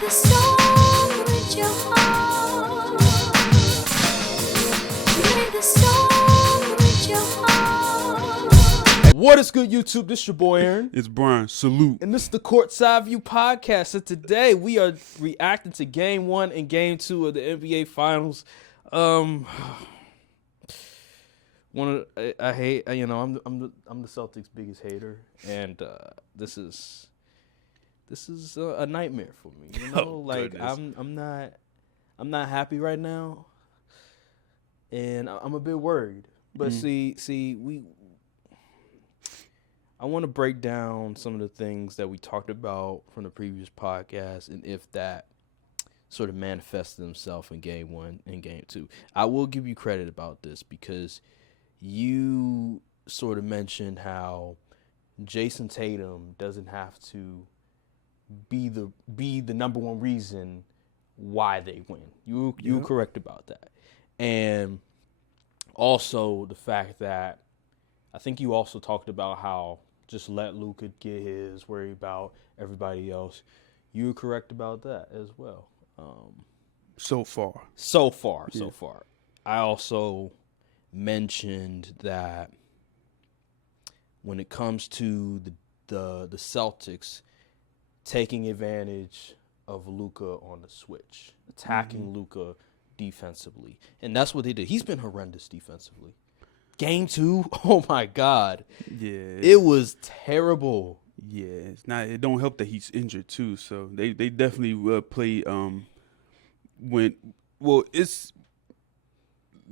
the storm with your heart. Play the storm with your heart. What is good, YouTube? This is your boy Aaron. It's Brian. Salute. And this is the Courtside View Podcast. And today we are reacting to Game 1 and Game 2 of the NBA Finals. I hate, I'm the Celtics' biggest hater, and this is a nightmare for me. You know, I'm not happy right now, and I'm a bit worried. But I want to break down some of the things that we talked about from the previous podcast, and if that sort of manifested themselves in Game 1 and Game 2. I will give you credit about this because you sort of mentioned how Jayson Tatum doesn't have to be the number one reason why they win. You were correct about that. And also the fact that I think you also talked about how just let Luka get his, worry about everybody else. You were correct about that as well. So far. I also mentioned that when it comes to the Celtics taking advantage of Luka on the switch, attacking Luka defensively, and that's what they did. He's been horrendous defensively. Game 2, oh my God, it was terrible. Yeah, it's not. It don't help that he's injured too. So they definitely play.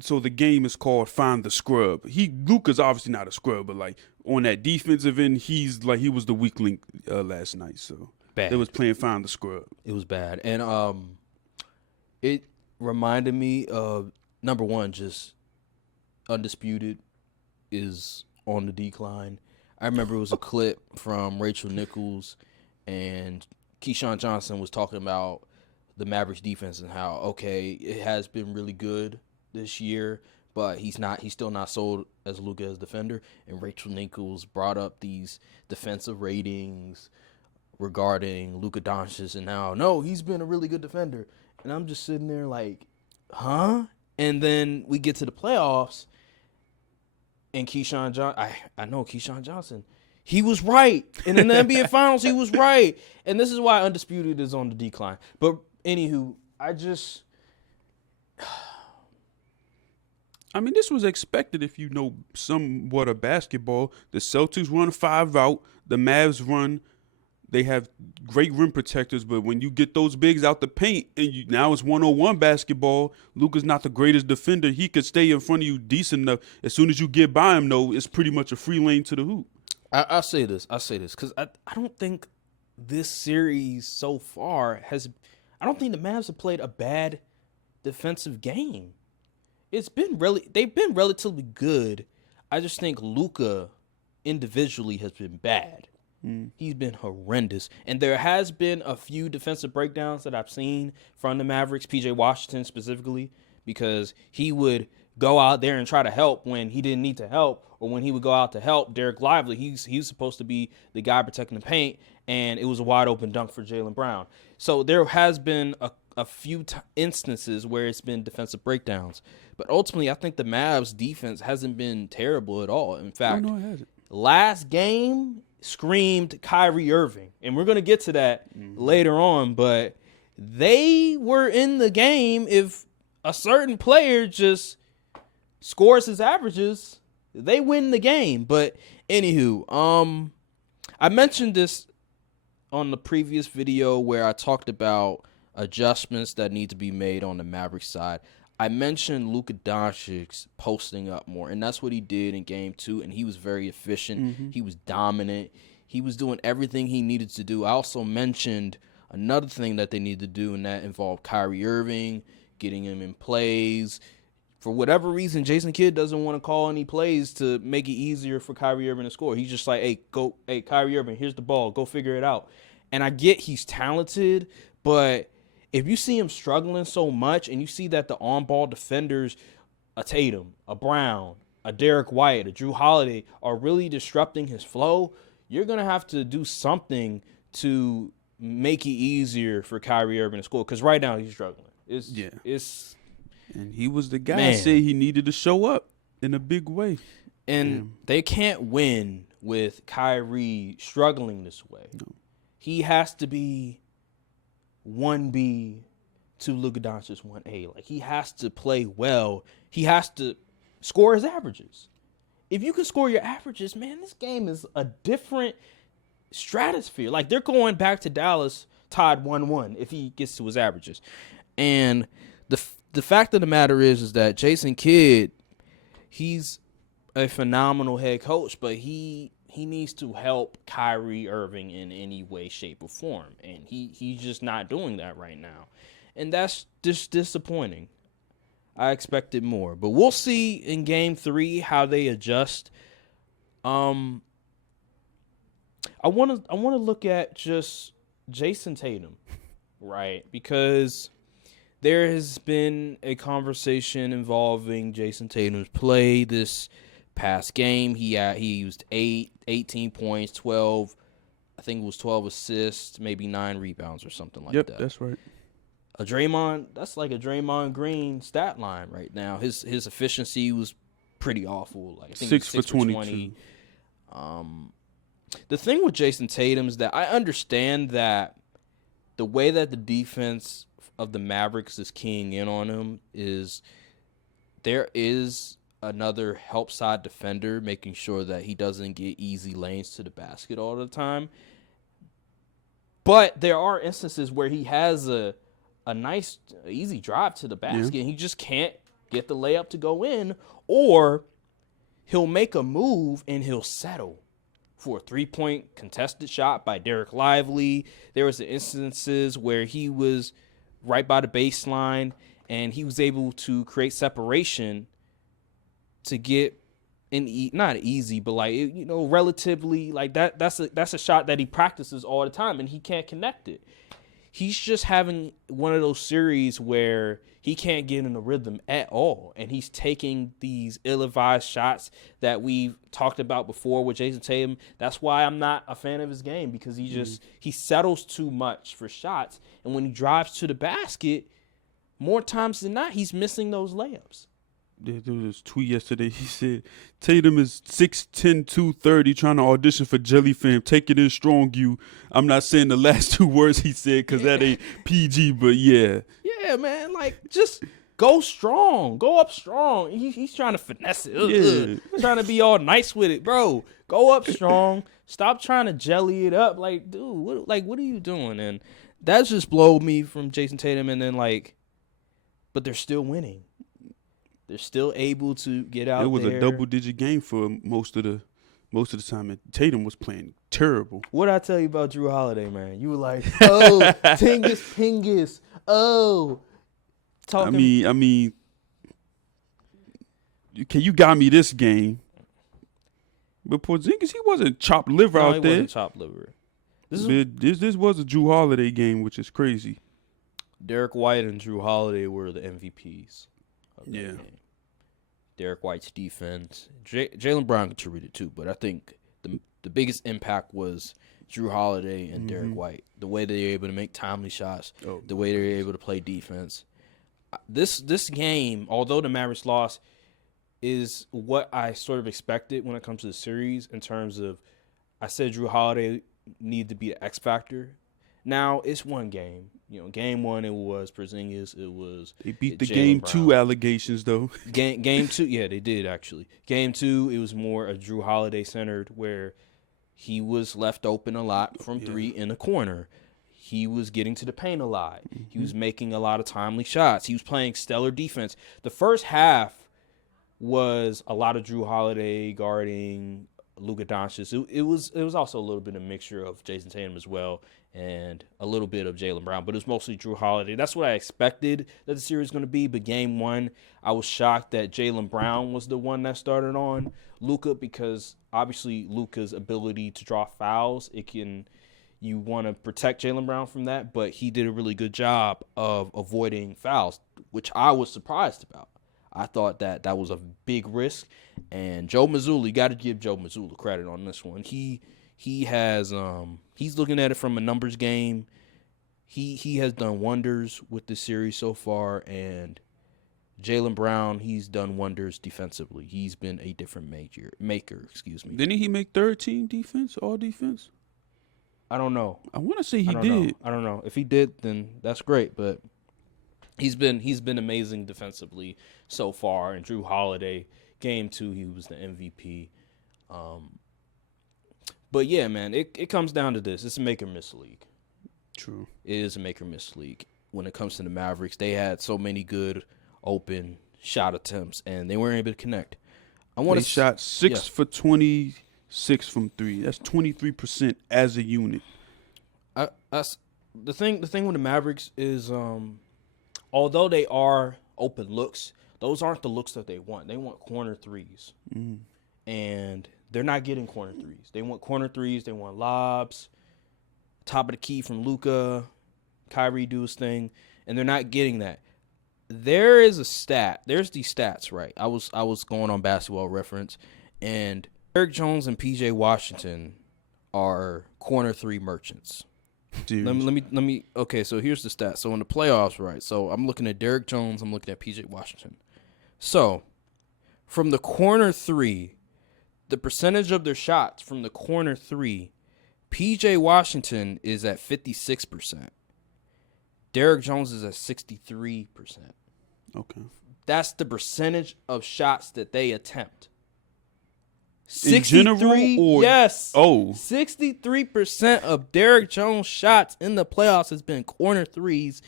So the game is called Find the Scrub. Luka's obviously not a scrub, but like on that defensive end, he was the weak link last night. So bad. They was playing Find the Scrub. It was bad, and it reminded me of number one, just Undisputed is on the decline. I remember it was a clip from Rachel Nichols, and Keyshawn Johnson was talking about the Mavericks defense and how, okay, it has been really good this year, but he's still not sold as Luka as defender. And Rachel Nichols brought up these defensive ratings regarding Luka Doncic, and now, no, he's been a really good defender. And I'm just sitting there like, huh? And then we get to the playoffs, and Keyshawn Johnson, he was right. And in the NBA Finals, he was right. And this is why Undisputed is on the decline. But anywho, this was expected if you know somewhat of basketball. The Celtics run 5 out. The Mavs they have great rim protectors, but when you get those bigs out the paint, and now it's 1-on-1 basketball, Luka's not the greatest defender. He could stay in front of you decent enough. As soon as you get by him, though, it's pretty much a free lane to the hoop. I'll say this because I don't think this series so far I don't think the Mavs have played a bad defensive game. They've been relatively good. I just think Luka individually has been bad. He's been horrendous. And there has been a few defensive breakdowns that I've seen from the Mavericks, PJ Washington specifically, because he would go out there and try to help when he didn't need to help, or when he would go out to help Derek Lively, he's supposed to be the guy protecting the paint, and it was a wide open dunk for Jaylen Brown. So there has been a few instances where it's been defensive breakdowns. But ultimately, I think the Mavs defense hasn't been terrible at all. In fact, no, it hasn't. Last game screamed Kyrie Irving, and we're going to get to that later on, but they were in the game. If a certain player just scores his averages, they win the game. But anywho, I mentioned this on the previous video where I talked about adjustments that need to be made on the Mavericks side. I mentioned Luka Doncic posting up more, and that's what he did in Game 2, and he was very efficient. He was dominant. He was doing everything he needed to do. I also mentioned another thing that they need to do, and that involved Kyrie Irving, getting him in plays. For whatever reason, Jason Kidd doesn't want to call any plays to make it easier for Kyrie Irving to score. He's just like, hey, Kyrie Irving, here's the ball. Go figure it out. And I get he's talented, but if you see him struggling so much and you see that the on-ball defenders, a Tatum, a Brown, a Derek White, a Drew Holiday, are really disrupting his flow, you're going to have to do something to make it easier for Kyrie Irving to score because right now he's struggling. And he was the guy Man. said he needed to show up in a big way. And they can't win with Kyrie struggling this way. No. He has to be 1B to Luka Doncic's 1A. Like, he has to play well. He has to score his averages. If you can score your averages, man, this game is a different stratosphere. Like, they're going back to Dallas tied 1-1 if he gets to his averages. And the fact of the matter is that Jason Kidd, he's a phenomenal head coach, but he needs to help Kyrie Irving in any way, shape, or form. And he's just not doing that right now. And that's just disappointing. I expected more. But we'll see in Game 3 how they adjust. I want to look at just Jayson Tatum, right? Because there has been a conversation involving Jayson Tatum's play this past game. He used 18 points, 12, I think it was 12 assists, maybe 9 rebounds or something like that. Yep, that's right. That's like a Draymond Green stat line right now. His efficiency was pretty awful. Like I think 6 for 22. The thing with Jayson Tatum is that I understand that the way that the defense of the Mavericks is keying in on him is there is another help side defender making sure that he doesn't get easy lanes to the basket all the time. But there are instances where he has a nice, easy drive to the basket, and he just can't get the layup to go in, or he'll make a move and he'll settle for a 3-point contested shot by Derek Lively. There was instances where he was right by the baseline, and he was able to create separation to get not easy, but like, you know, relatively like that. That's a shot that he practices all the time, and he can't connect it. He's just having one of those series where he can't get in a rhythm at all, and he's taking these ill-advised shots that we've talked about before with Jayson Tatum. That's why I'm not a fan of his game, because he settles too much for shots, and when he drives to the basket, more times than not, he's missing those layups. There was this tweet yesterday. He said, Tatum is 6'10", 230, trying to audition for Jelly Fam. Take it in strong, you. I'm not saying the last 2 words he said because that ain't PG, but yeah. Yeah, man. Like, just go strong. Go up strong. He's trying to finesse it. Yeah. Trying to be all nice with it. Bro, go up strong. Stop trying to jelly it up. Like, dude, what are you doing? And that just blowed me from Jayson Tatum. And then, like, but they're still winning. They're still able to get out there. It was a double-digit game for most of the time, and Tatum was playing terrible. What did I tell you about Drew Holiday, man? You were like, oh, Tingus Pingus. Oh. I mean, you got me this game. But Porzingis, he wasn't chopped liver out he there. Wasn't chopped liver. This was a Drew Holiday game, which is crazy. Derek White and Drew Holiday were the MVPs. Yeah. Game. Derek White's defense. Jaylen Brown contributed too, but I think the biggest impact was Drew Holiday and Derek White. The way they were able to make timely shots, the way they were able to play defense. This game, although the Mavericks lost, is what I sort of expected when it comes to the series in terms of, I said Drew Holiday needed to be the X factor. Now, it's one game. You know, game 1, it was Porzingis. It was They beat the Jaylen game Brown. 2 allegations, though. Game 2, yeah, they did, actually. Game 2, it was more a Drew Holiday centered, where he was left open a lot from 3 in the corner. He was getting to the paint a lot. He was making a lot of timely shots. He was playing stellar defense. The first half was a lot of Drew Holiday guarding Luka Doncic. It was also a little bit of a mixture of Jayson Tatum as well, and a little bit of Jaylen Brown, but it was mostly Drew Holiday. That's what I expected that the series was going to be, but game 1, I was shocked that Jaylen Brown was the one that started on Luka, because obviously Luka's ability to draw fouls, you want to protect Jaylen Brown from that, but he did a really good job of avoiding fouls, which I was surprised about. I thought that was a big risk, and Joe Mazzula, you got to give Joe Mazzula credit on this one. He he has he's looking at it from a numbers game. He has done wonders with this series so far, and Jaylen Brown, he's done wonders defensively. He's been a different maker. Didn't he make third team defense, all defense? I don't know. I want to say he did. did. I don't know. If he did, then that's great. But he's been amazing defensively so far. And Drew Holiday, game 2, he was the MVP. But yeah, man, it comes down to this. It's a make or miss league. True. It is a make or miss league. When it comes to the Mavericks, they had so many good open shot attempts, and they weren't able to connect. They shot 6 for 26 from 3. That's 23% as a unit. The thing with the Mavericks is, although they are open looks, those aren't the looks that they want. They want corner threes, and they're not getting corner threes. They want corner threes. They want lobs, top of the key from Luka, Kyrie do his thing, and they're not getting that. There is a stat. There's these stats, right? I was going on Basketball Reference, and Derrick Jones and PJ Washington are corner 3 merchants. Let me. Okay, so here's the stat. So in the playoffs, right? So I'm looking at Derrick Jones. I'm looking at PJ Washington. So from the corner 3, the percentage of their shots from the corner 3, PJ Washington is at 56%. Derrick Jones is at 63%. Okay. That's the percentage of shots that they attempt. In general, or yes. Oh, 63% of Derrick Jones' shots in the playoffs has been corner threes.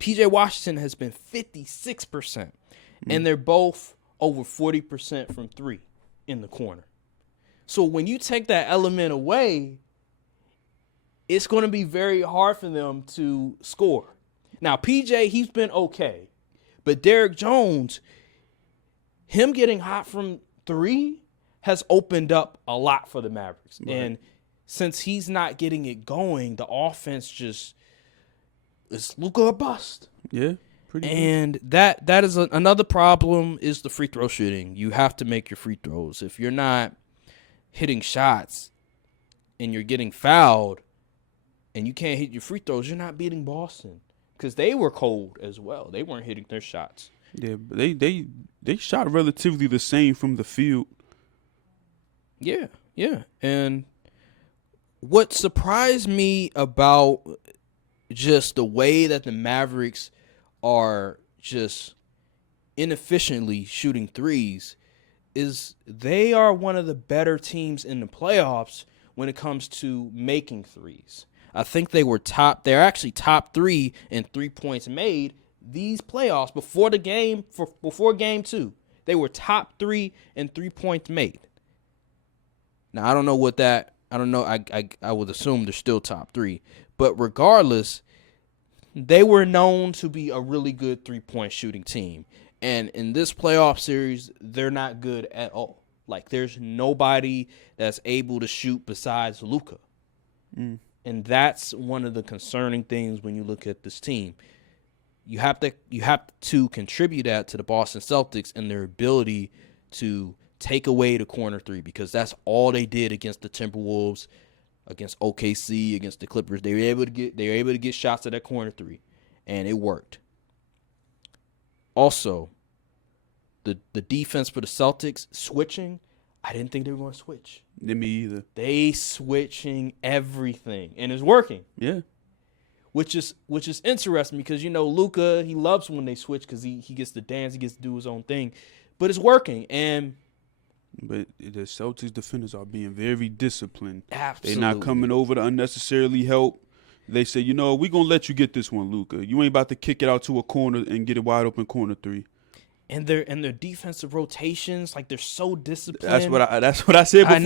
PJ Washington has been 56%. And they're both over 40% from 3 in the corner. So when you take that element away, it's going to be very hard for them to score. Now, PJ, he's been okay. But Derrick Jones, him getting hot from 3 has opened up a lot for the Mavericks. Right. And since he's not getting it going, the offense just is Luka or bust. Yeah, pretty and good. that is another problem is the free throw shooting. You have to make your free throws. If you're not hitting shots and you're getting fouled and you can't hit your free throws, you're not beating Boston because they were cold as well. They weren't hitting their shots. Yeah, but they shot relatively the same from the field. Yeah. And what surprised me about just the way that the Mavericks are just inefficiently shooting threes is they are one of the better teams in the playoffs when it comes to making threes. I think they're actually top 3 in 3 points made these playoffs before game 2. They were top 3 in 3 points made. Now, I don't know I would assume they're still top 3. But regardless, they were known to be a really good 3-point shooting team. And in this playoff series, they're not good at all. Like, there's nobody that's able to shoot besides Luka. And that's one of the concerning things when you look at this team. You have to contribute that to the Boston Celtics and their ability to take away the corner 3 because that's all they did against the Timberwolves, against OKC, against the Clippers. They were able to get shots at that corner 3, and it worked. Also, the defense for the Celtics switching, I didn't think they were going to switch. Me either. They switching everything, and it's working. Yeah. Which is interesting because, Luka, he loves when they switch because he gets to dance, he gets to do his own thing. But it's working, But the Celtics defenders are being very disciplined. Absolutely. They're not coming over to unnecessarily help. They say, we're going to let you get this one, Luka. You ain't about to kick it out to a corner and get a wide open corner 3. And their defensive rotations, like they're so disciplined. That's what I said before.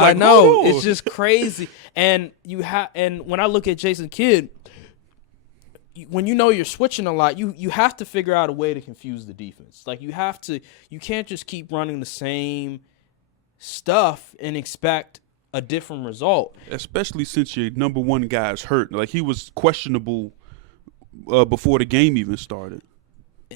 I know. It's just crazy. And when I look at Jason Kidd, when you're switching a lot, you have to figure out a way to confuse the defense. Like you can't just keep running the same stuff and expect a different result. Especially since your number 1 guy is hurt. Like he was questionable before the game even started.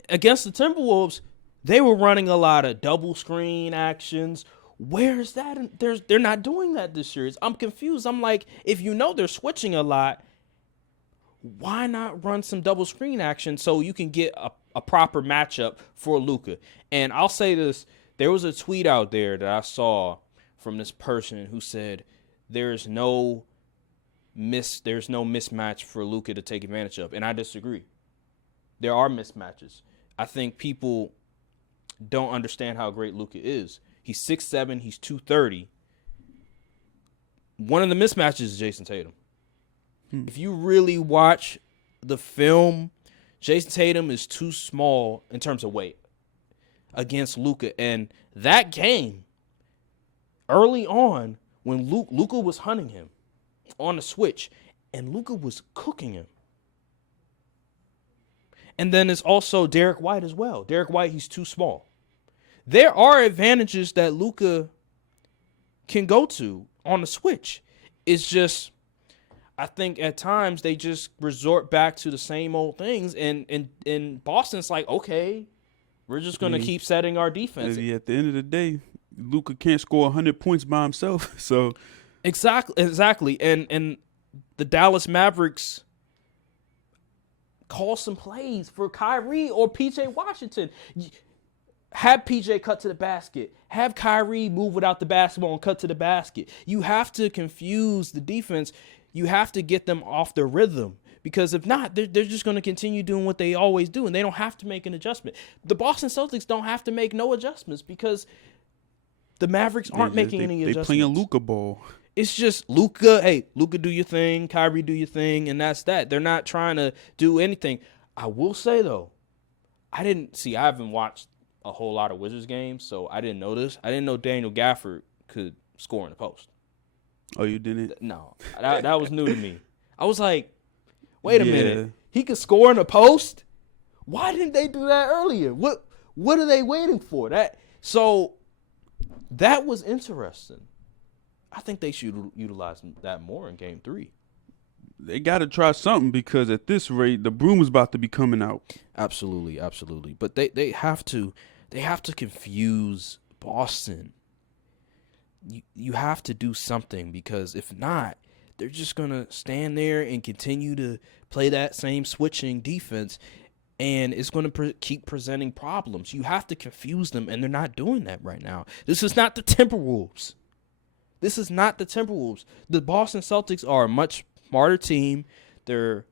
Against the Timberwolves, they were running a lot of double screen actions Where's that? They're not doing that this series. I'm confused. I'm like, if you know they're switching a lot, why not run some double screen action so you can get a proper matchup for Luka? And I'll say this. There was a tweet out there that I saw from this person who said there's no mismatch for Luka to take advantage of. And I disagree. There are mismatches. I think people don't understand how great Luka is. He's 6'7", he's 230. One of the mismatches is Jayson Tatum. If you really watch the film, Jayson Tatum is too small in terms of weight against Luka. And that game, early on, when Luka was hunting him on the switch, and Luka was cooking him. And then it's also Derek White as well. Derek White, he's too small. There are advantages that Luka can go to on the switch. It's just, I think at times they just resort back to the same old things. And in Boston's like, okay, we're just going to keep setting our defense. Maybe at the end of the day, Luka can't score 100 points by himself. So Exactly. And the Dallas Mavericks call some plays for Kyrie or PJ Washington. Have PJ cut to the basket. Have Kyrie move without the basketball and cut to the basket. You have to confuse the defense. You have to get them off their rhythm. Because if not, they're just going to continue doing what they always do, and they don't have to make an adjustment. The Boston Celtics don't have to make no adjustments because the Mavericks aren't making any adjustments. They playing Luka ball. It's just Luka, hey, Luka do your thing, Kyrie do your thing, and that's that. They're not trying to do anything. I will say, though, I haven't watched a whole lot of Wizards games, so I didn't know this. I didn't know Daniel Gafford could score in the post. Oh, you didn't? No, that was new to me. I was like, wait a minute. He could score in the post? Why didn't they do that earlier? What are they waiting for? That was interesting. I think they should utilize that more in Game 3. They got to try something because at this rate, the broom is about to be coming out. Absolutely. But they have to confuse Boston. You have to do something because if not, they're just going to stand there and continue to play that same switching defense, and it's going to keep presenting problems. You have to confuse them, and they're not doing that right now. This is not the Timberwolves. The Boston Celtics are a much smarter team. They're,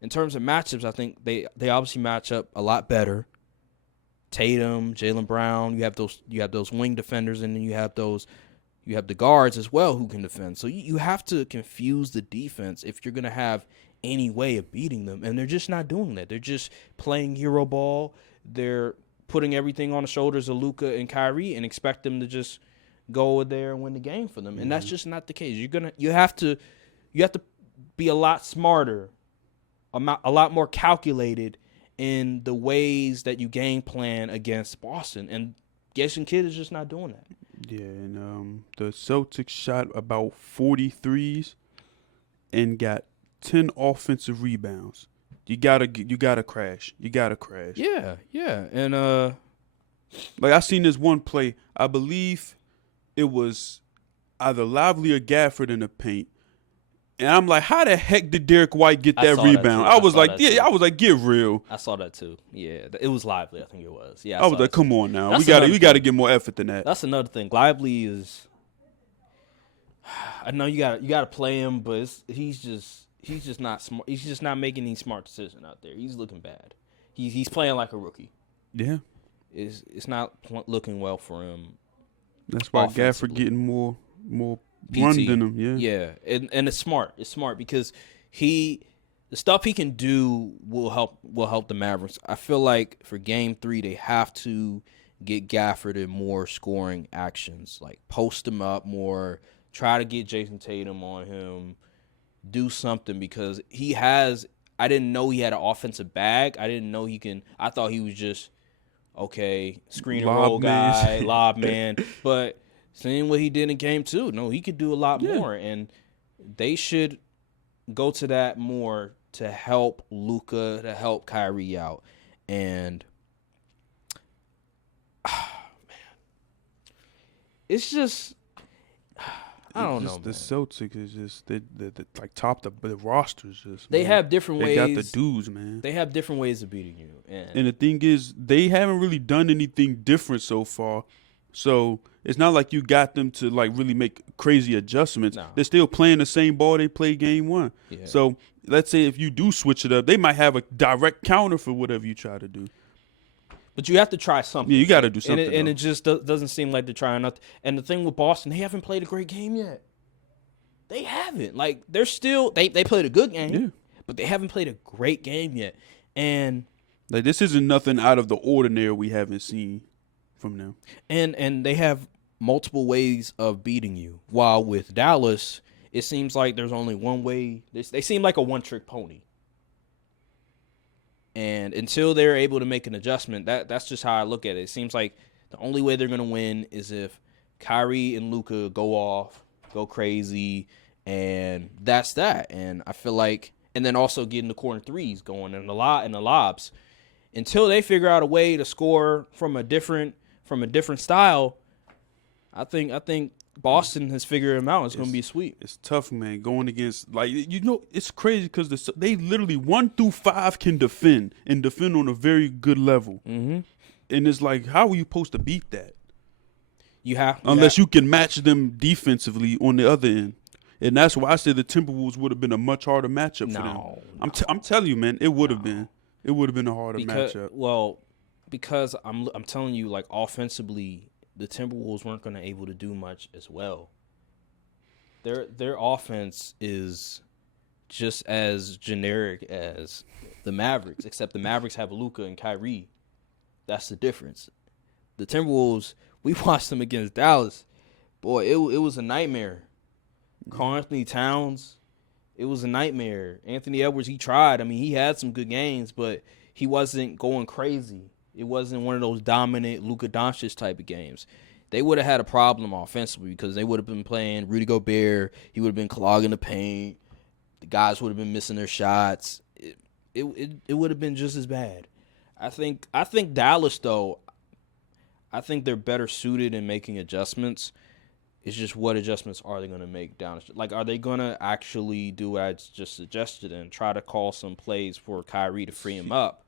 in terms of matchups, I think they obviously match up a lot better. Tatum, Jaylen Brown, you have those wing defenders, and then you have the guards as well who can defend. So you have to confuse the defense if you're going to have any way of beating them, and they're just not doing that. They're just playing hero ball. They're putting everything on the shoulders of Luka and Kyrie and expect them to just go over there and win the game for them. And that's just not the case. You have to be a lot smarter, a lot more calculated in the ways that you game plan against Boston. And Jason Kidd is just not doing that. Yeah, and the Celtics shot about 43s and got 10 offensive rebounds. You gotta crash. Yeah, and like I seen this one play. I believe it was either Lively or Gafford in the paint. And I'm like, how the heck did Derek White get that rebound? I was like, get real. I saw that too. Yeah, it was Lively, I think it was. Yeah, I was like, come on now. We got to get more effort than that. That's another thing. Lively is, I know you got to play him, but he's just not smart. He's just not making any smart decisions out there. He's looking bad. He's playing like a rookie. Yeah. It's not looking well for him. That's why Gafford getting more run than him. Yeah, and it's smart. It's smart because the stuff he can do will help the Mavericks. I feel like for Game 3 they have to get Gafford in more scoring actions, like post him up more, try to get Jayson Tatum on him, do something because he has. I didn't know he had an offensive bag. I didn't know he can. I thought he was just screen and roll guy, lob man, but. Seeing what he did in Game 2, no, he could do a lot more, and they should go to that more to help Luka, to help Kyrie out. And it's just I don't know. The Man. Celtics is just they like top the rosters just. They man. have different They ways. got the dudes, man. They have different ways of beating you. And the thing is, they haven't really done anything different so far. So it's not like you got them to like really make crazy adjustments. No. They're still playing the same ball they played game one. Yeah. So let's say if you do switch it up, they might have a direct counter for whatever you try to do. But you have to try something. Yeah, you got to do something. And it just doesn't seem like they're trying nothing. And the thing with Boston, they haven't played a great game yet. They haven't. Like, they're still they played a good game, but they haven't played a great game yet. And like this isn't nothing out of the ordinary we haven't seen from them. And they have multiple ways of beating you. While with Dallas, it seems like there's only one way. They seem like a one-trick pony. And until they're able to make an adjustment, that's just how I look at it. It seems like the only way they're going to win is if Kyrie and Luka go off, go crazy, and that's that. And I feel like, and then also getting the corner threes going and the lobs. Until they figure out a way to score from a different style, I think Boston has figured them out. It's going to be sweet. It's tough, man, going against, like, it's crazy because they literally 1 through 5 can defend on a very good level. Mm-hmm. And it's like, how are you supposed to beat that? Unless you can match them defensively on the other end. And that's why I said the Timberwolves would have been a much harder matchup for them. I'm telling you, man, it would have been. It would have been a harder matchup. Well, because I'm telling you, like, offensively, the Timberwolves weren't going to able to do much as well. Their offense is just as generic as the Mavericks, except the Mavericks have Luka and Kyrie. That's the difference. The Timberwolves, we watched them against Dallas. Boy, it was a nightmare. Karl-Anthony Towns, it was a nightmare. Anthony Edwards, he tried. I mean, he had some good games, but he wasn't going crazy. It wasn't one of those dominant Luka Doncic type of games. They would have had a problem offensively because they would have been playing Rudy Gobert. He would have been clogging the paint. The guys would have been missing their shots. It would have been just as bad. I think Dallas, though, I think they're better suited in making adjustments. It's just what adjustments are they going to make down? Like, are they going to actually do what I just suggested and try to call some plays for Kyrie to free him up?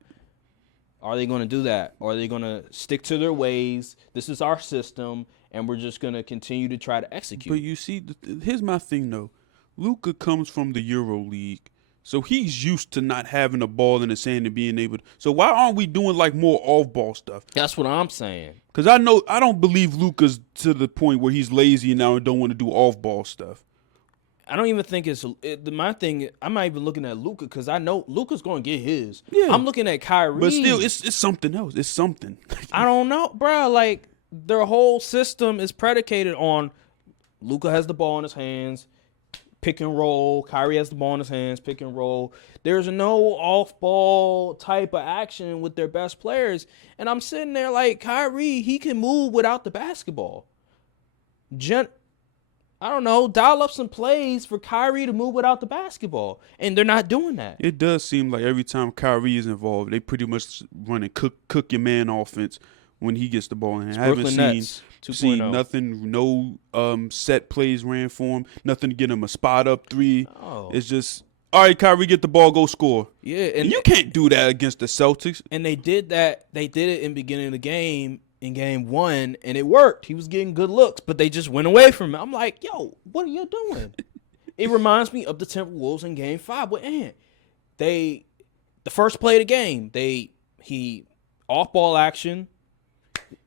Are they going to do that? Or are they going to stick to their ways? This is our system, and we're just going to continue to try to execute. But you see, here's my thing, though. Luka comes from the Euro League, so he's used to not having a ball in his hand and being able to. So why aren't we doing, like, more off-ball stuff? That's what I'm saying. Because I don't believe Luka's to the point where he's lazy now and don't want to do off-ball stuff. I don't even think my thing. I'm not even looking at Luka because I know Luka's going to get his. Yeah. I'm looking at Kyrie. But still, it's something else. It's something. I don't know, bro. Like, their whole system is predicated on Luka has the ball in his hands, pick and roll. Kyrie has the ball in his hands, pick and roll. There's no off-ball type of action with their best players. And I'm sitting there like, Kyrie, he can move without the basketball. I don't know, dial up some plays for Kyrie to move without the basketball. And they're not doing that. It does seem like every time Kyrie is involved, they pretty much run a cook your man offense when he gets the ball in hand. I haven't seen nothing, no set plays ran for him, nothing to get him a spot up three. Oh. It's just, all right, Kyrie, get the ball, go score. Yeah, and you can't do that against the Celtics. And they did that. They did it in the beginning of the game. In game one, and it worked. He was getting good looks, but they just went away from him. I'm like, yo, what are you doing? It reminds me of the Timberwolves in game 5 with Ant. The first play of the game, he off-ball action,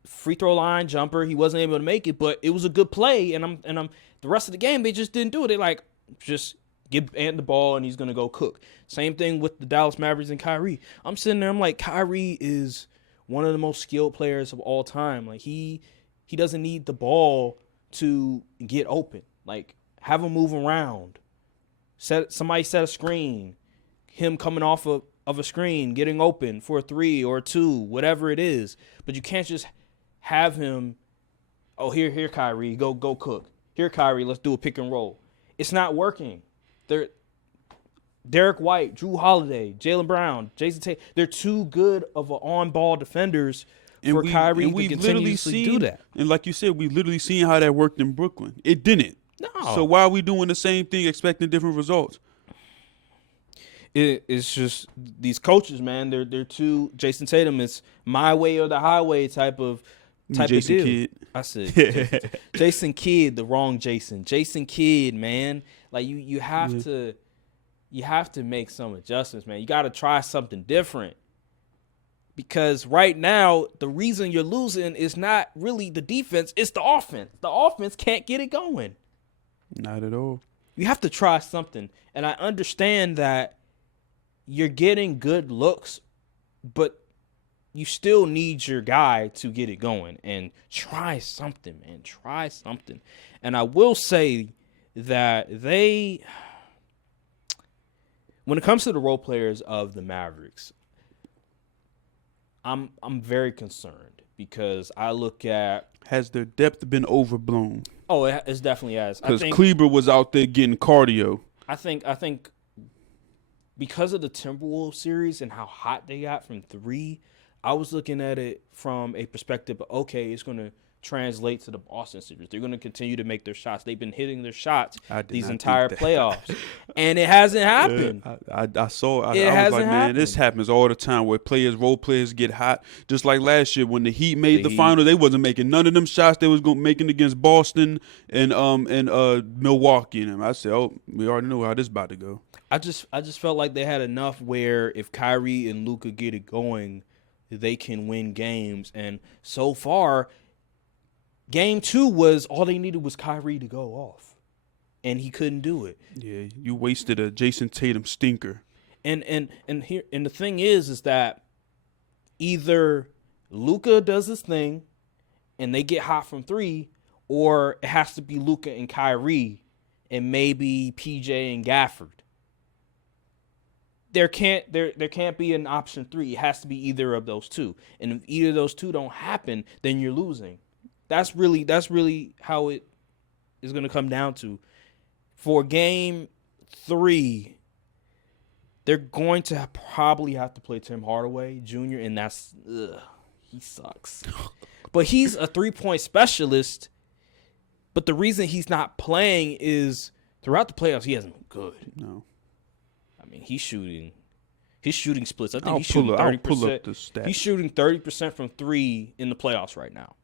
free throw line jumper. He wasn't able to make it, but it was a good play. And I'm the rest of the game, they just didn't do it. They like just give Ant the ball and he's gonna go cook. Same thing with the Dallas Mavericks and Kyrie. I'm sitting there, I'm like, Kyrie is one of the most skilled players of all time. Like, he doesn't need the ball to get open. Like, have him move around. Somebody set a screen. Him coming off of a screen, getting open for a 3 or a 2, whatever it is. But you can't just have him, oh, here, Kyrie, go cook. Here, Kyrie, let's do a pick and roll. It's not working. Derek White, Drew Holiday, Jaylen Brown, Jayson Tatum, they're too good of on-ball defenders for Kyrie to we've continuously do that. And like you said, we literally seen how that worked in Brooklyn. It didn't. No. So why are we doing the same thing expecting different results? It's just these coaches, man. They're too. Jayson Tatum is my way or the highway type of Jason deal. Kidd. I said Jason Kidd, the wrong Jason. Jason Kidd, man. Like you have to make some adjustments, man. You got to try something different. Because right now, the reason you're losing is not really the defense, it's the offense. The offense can't get it going. Not at all. You have to try something. And I understand that you're getting good looks, but you still need your guy to get it going. And try something, man. Try something. And I will say that when it comes to the role players of the Mavericks, I'm very concerned because I look at, has their depth been overblown? Oh, it's definitely has. Because Kleber was out there getting cardio. I think because of the Timberwolves series and how hot they got from three, I was looking at it from a perspective of, okay, it's going to translate to the Boston series. They're going to continue to make their shots. They've been hitting their shots these entire playoffs, and it hasn't happened. I saw. It I was like, hasn't man, this happens all the time where role players get hot. Just like last year when the Heat made the final, they wasn't making none of them shots they was making against Boston and Milwaukee. And I said, oh, we already know how this about to go. I just felt like they had enough where if Kyrie and Luka get it going, they can win games. And so far, Game 2 was all they needed was Kyrie to go off, and he couldn't do it. Yeah, you wasted a Jayson Tatum stinker. And the thing is that either Luka does his thing, and they get hot from three, or it has to be Luka and Kyrie, and maybe PJ and Gafford. There can't be an option three. It has to be either of those two, and if either of those two don't happen, then you're losing. That's really how it is going to come down to. For Game 3, they're going to probably have to play Tim Hardaway Jr., and he sucks. But he's a three-point specialist, but the reason he's not playing is throughout the playoffs he hasn't been good. No. I mean, he's shooting splits. I think I'll he's shooting 30%. I'll pull up the stats. He's shooting 30% from three in the playoffs right now.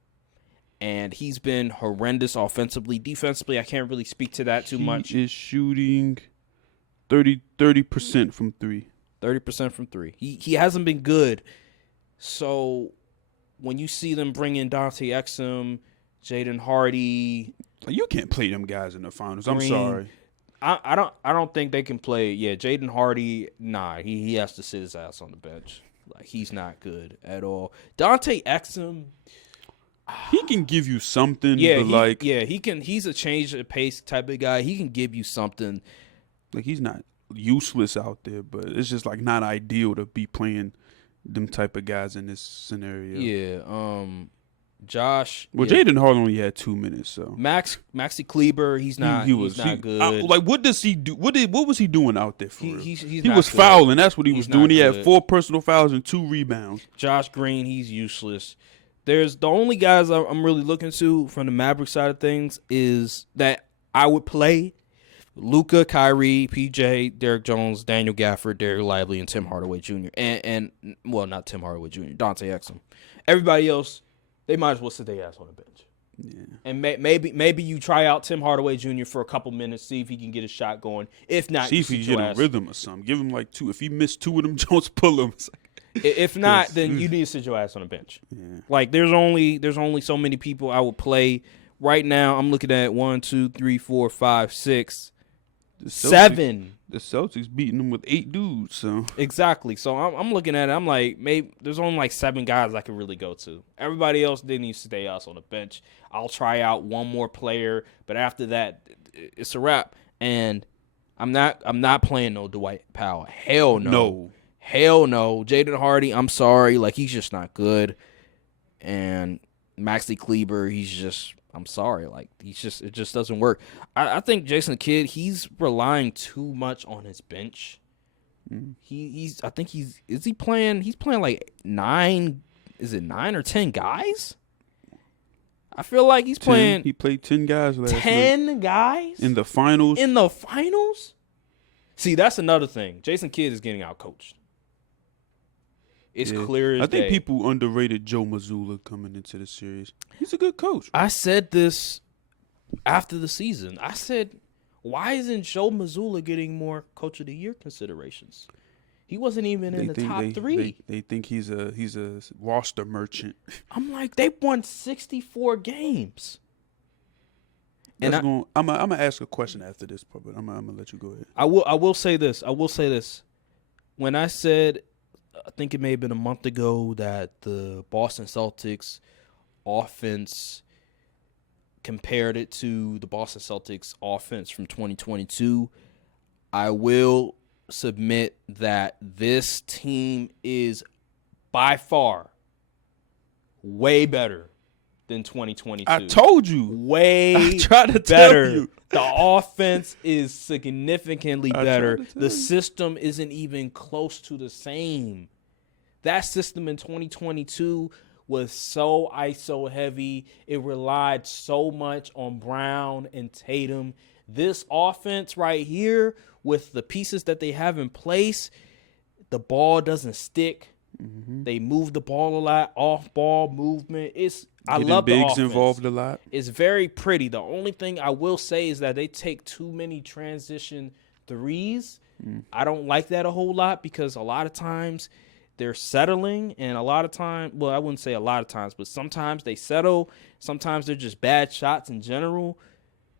And he's been horrendous offensively. Defensively, I can't really speak to that too much. He is shooting 30% from three. 30% from three. He hasn't been good. So when you see them bring in Dante Exum, Jaden Hardy, you can't play them guys in the finals. Green, I'm sorry. I don't think they can play. Yeah, Jaden Hardy, nah, he has to sit his ass on the bench. Like, he's not good at all. Dante Exum, he can give you something. Yeah, but he can. He's a change of pace type of guy. He can give you something. Like, he's not useless out there, but it's just like not ideal to be playing them type of guys in this scenario. Yeah. Josh. Well, Jaden Harden only had 2 minutes, so Maxi Kleber, he's not. He's not good. What does he do? What was he doing out there for real? He was good. fouling. That's what he was doing. He good. had 4 personal fouls and 2 rebounds. Josh Green, he's useless. There's the only guys I'm really looking to from the Mavericks side of things is that I would play Luka, Kyrie, PJ, Derek Jones, Daniel Gafford, Derek Lively, and Tim Hardaway Jr. And not Tim Hardaway Jr., Dante Exum. Everybody else, they might as well sit their ass on the bench. Yeah. And maybe you try out Tim Hardaway Jr. for a couple minutes, see if he can get a shot going. If not, see if he get a rhythm or something. Give him like 2. If he missed 2 of them, Jones pull him. If not, then you need to sit your ass on the bench. Yeah. Like, there's only so many people I would play. Right now, I'm looking at 1, 2, 3, 4, 5, 6, 7. The Celtics beating them with 8 dudes. So exactly. So I'm looking at it. I'm like, maybe there's only like 7 guys I can really go to. Everybody else didn't need to stay us on the bench. I'll try out one more player, but after that, it's a wrap. And I'm not playing no Dwight Powell. Hell no. Hell no. Jaden Hardy, I'm sorry. Like, he's just not good. And Maxi Kleber, I'm sorry. Like, it just doesn't work. I think Jason Kidd, he's relying too much on his bench. Mm. He's playing like 9 is it 9 or 10 guys? I feel like he's playing. He played 10 guys last night. 10 guys In the finals. in the finals. See, that's another thing. Jason Kidd is getting outcoached. It's clear as I think day. people underrated Joe Mazzula coming into the series. He's a good coach. I said this after the season. I said, why isn't Joe Mazzula getting more Coach of the Year considerations? He wasn't even in the top 3. They think he's a roster merchant. I'm like, they won 64 games. And I'm gonna ask a question after this, but I'm gonna let you go ahead. I will say this. When I said, I think it may have been a month ago, that the Boston Celtics offense compared it to the Boston Celtics offense from 2022, I will submit that this team is by far way better than 2022. I told you. Way I tried to better. tell you. The offense is significantly better. tried to tell The you. system isn't even close to the same. That system in 2022 was so ISO heavy. It relied so much on Brown and Tatum. This offense right here, with the pieces that they have in place, the ball doesn't stick. They move the ball a lot, off-ball movement. I love the bigs offense. involved a lot. It's very pretty. The only thing I will say is that they take too many transition threes. I don't like that a whole lot because a lot of times they're settling, and a lot of times, well, I wouldn't say a lot of times, but sometimes they settle. Sometimes they're just bad shots in general.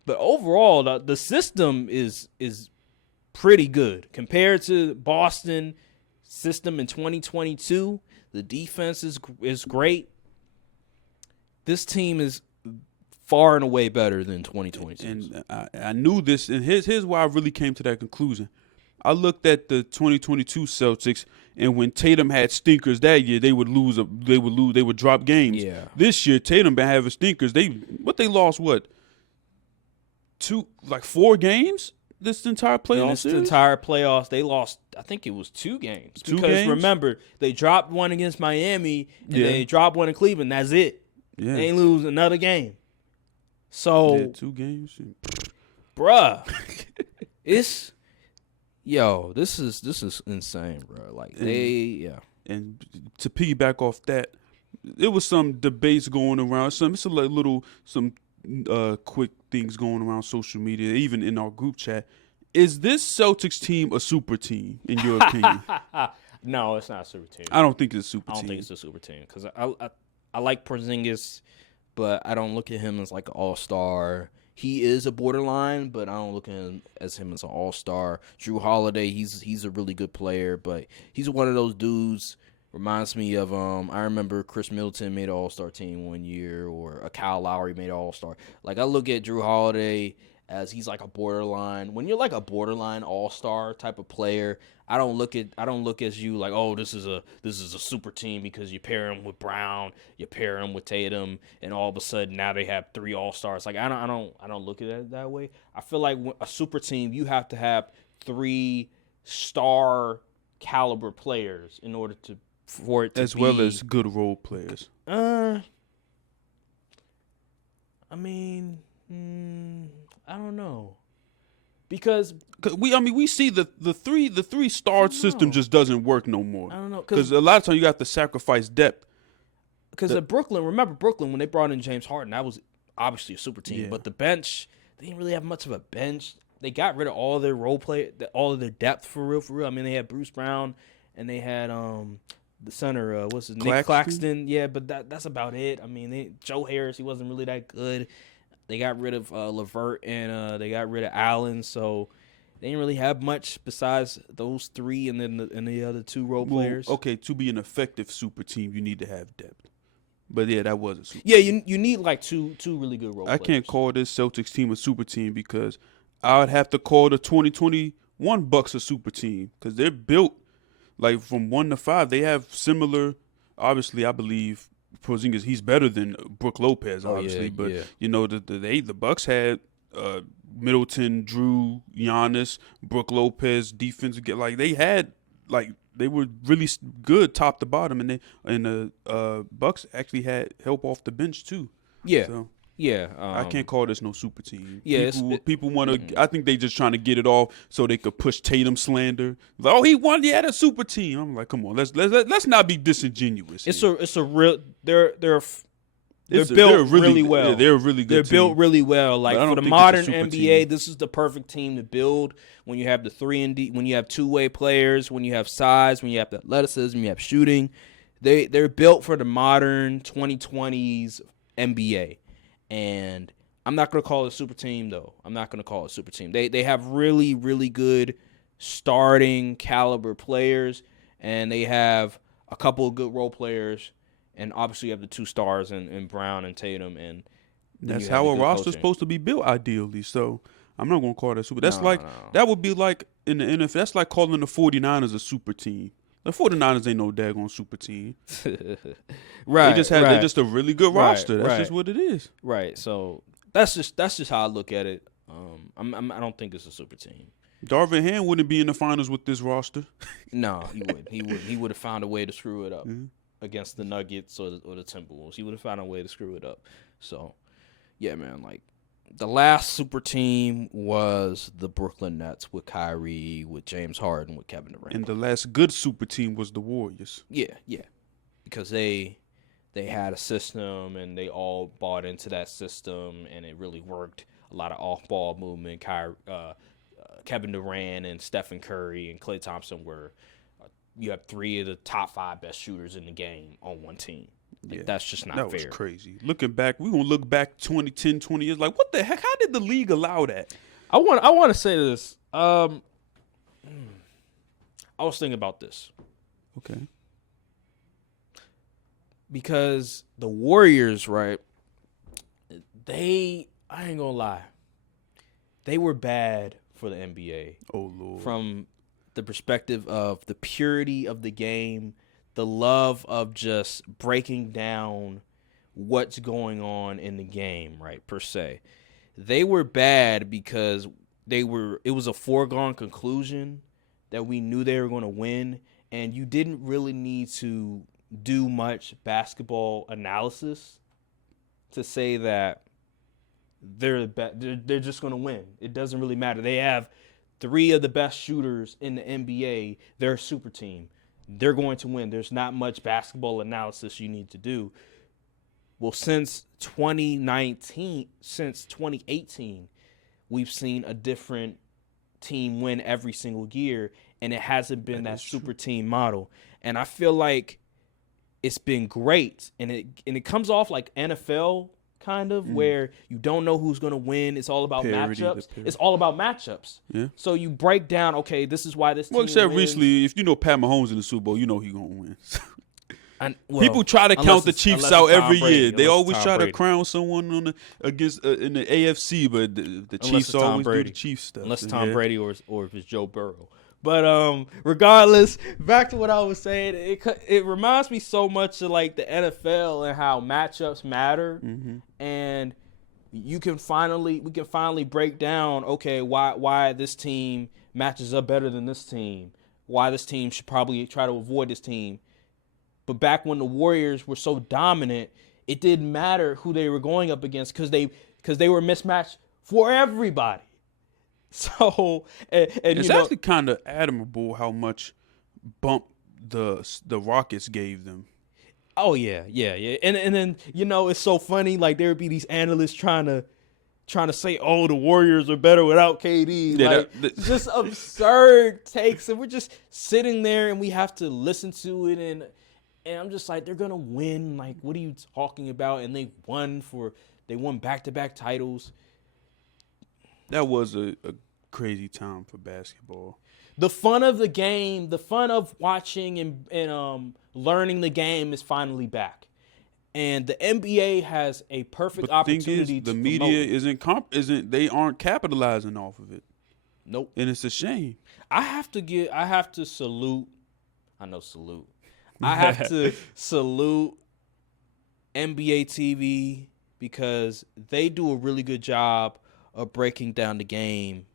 But overall, the system is pretty good compared to Boston system in 2022. The defense is great. This team is far and away better than 2022. And I knew this, and here's why I really came to that conclusion. I looked at the 2022 Celtics, and when Tatum had stinkers that year, they would drop games. Yeah. This year, Tatum been having stinkers. They lost 4 games this entire playoff series? Entire playoffs, they lost, I think it was 2 games. Two because games? remember, they dropped one against Miami, and Yeah. they dropped one in Cleveland. That's it. Yeah. They ain't lose another game. So, Yeah, 2 games. bruh, this is insane, bro. Like, And to piggyback off that, there was some debates going around. Some quick things going around social media, even in our group chat. Is this Celtics team a super team, in your opinion? No, it's not a super team. I don't think it's a super I don't team. think it's a super team because I like Porzingis, but I don't look at him as like an all-star. He is a borderline, but I don't look at him as an all-star. Drew Holiday, he's a really good player, but he's one of those dudes. Reminds me of I remember Chris Middleton made an all-star team one year, or a Kyle Lowry made an all-star. Like, I look at Drew Holiday as he's like a borderline. When you're like a borderline all-star type of player, I don't look at you like, oh, this is a super team because you pair him with Brown, you pair him with Tatum, and all of a sudden now they have 3 all-stars. Like, I don't look at it that way. I feel like a super team, you have to have 3 star caliber players in order for it to as be, well as good role players. I don't know, because we see the 3 star system just doesn't work no more. I don't know, because a lot of times you have to sacrifice depth. Because at Brooklyn, remember Brooklyn when they brought in James Harden, that was obviously a super team. Yeah. But the bench, they didn't really have much of a bench. They got rid of all their role play, all of their depth for real. I mean, they had Bruce Brown and they had the center, Nick Claxton. Yeah, but that's about it. I mean, Joe Harris, he wasn't really that good. They got rid of LeVert and they got rid of Allen, so they didn't really have much besides those 3 and then the other 2 role players. Okay, to be an effective super team, you need to have depth. But yeah, that was a super Yeah, team. you need like two really good role players. I can't call this Celtics team a super team because I would have to call the 2021 Bucks a super team because they're built like from 1 to 5. They have similar. Obviously, I believe Porzingis, he's better than Brook Lopez, obviously. The Bucks had Middleton, Drew, Giannis, Brook Lopez, defensive. Like, they had like they were really good top to bottom, and the Bucks actually had help off the bench too. Yeah. So Yeah. I can't call this no super team. Yeah, people want to. I think they just trying to get it off so they could push Tatum slander. Like, oh, he won. He had a super team. I'm like, come on, let's not be disingenuous. It's a real. They're built really well. Yeah, they're a really good. They're team. built really well. Like I don't for the think modern it's a super NBA, team. this is the perfect team to build. When you have the 3-and-D, when you have two-way players, when you have size, when you have the athleticism, you have shooting. They're built for the modern 2020s NBA. And I'm not going to call it a super team, though. I'm not going to call it a super team. They have really, really good starting caliber players, and they have a couple of good role players, and obviously you have the two stars in Brown and Tatum. And that's how a roster's supposed to be built, ideally. So I'm not going to call it a super. That's No. that would be like in the NFL. That's like calling the 49ers a super team. The 49ers ain't no daggone super team. Right. They're just a really good roster. That's right. just what it is. Right. So that's just how I look at it. I don't think it's a super team. Darvin Ham wouldn't be in the finals with this roster. No, he wouldn't. He would have found a way to screw it up against the Nuggets or the Timberwolves. He would have found a way to screw it up. So, yeah, man, like the last super team was the Brooklyn Nets with Kyrie, with James Harden, with Kevin Durant. And the last good super team was the Warriors. Yeah, because they had a system and they all bought into that system and it really worked. A lot of off-ball movement. Kevin Durant and Stephen Curry and Klay Thompson were you have three of the top 5 best shooters in the game on one team. Like, that's just not fair. That was crazy. Looking back, we're going to look back 20 years like, what the heck? How did the league allow that? I want to say this. I was thinking about this. Okay. Because the Warriors, right, I ain't going to lie, they were bad for the NBA. Oh, Lord. From the perspective of the purity of the game, the love of just breaking down what's going on in the game, right, per se. They were bad because it was a foregone conclusion that we knew they were going to win, and you didn't really need to do much basketball analysis to say that they're just going to win. It doesn't really matter. They have 3 of the best shooters in the NBA. They're a super team. They're going to win. There's not much basketball analysis you need to do. Well, since 2018, we've seen a different team win every single year, and it hasn't been that super team model. And I feel like it's been great, and it comes off like NFL kind of, where you don't know who's going to win. It's all about matchups. It's all about matchups. Yeah. So you break down, okay, this is why this team except wins. recently, if you know Pat Mahomes in the Super Bowl, you know he's going to win. People try to count the Chiefs out every year. They always try Brady. to crown someone in the AFC, but the Chiefs always do the Chiefs stuff. Unless it's Tom Brady or if it's Joe Burrow. But regardless, back to what I was saying, it reminds me so much of like the NFL and how matchups matter, and we can finally break down, okay, why this team matches up better than this team, why this team should probably try to avoid this team. But back when the Warriors were so dominant, it didn't matter who they were going up against because they were mismatched for everybody. So and it's actually kind of admirable how much bump the Rockets gave them. Oh yeah, and then it's so funny. Like there would be these analysts trying to say, oh, the Warriors are better without KD. Yeah, just absurd takes, and we're just sitting there and we have to listen to it, and I'm just like, they're gonna win. Like, what are you talking about? And they won back-to-back titles. That was a crazy time for basketball. The fun of the game, the fun of watching and learning the game is finally back. And the NBA has a perfect opportunity the to media promote. they aren't capitalizing off of it. Nope. And it's a shame. I have to salute NBA TV because they do a really good job of breaking down the game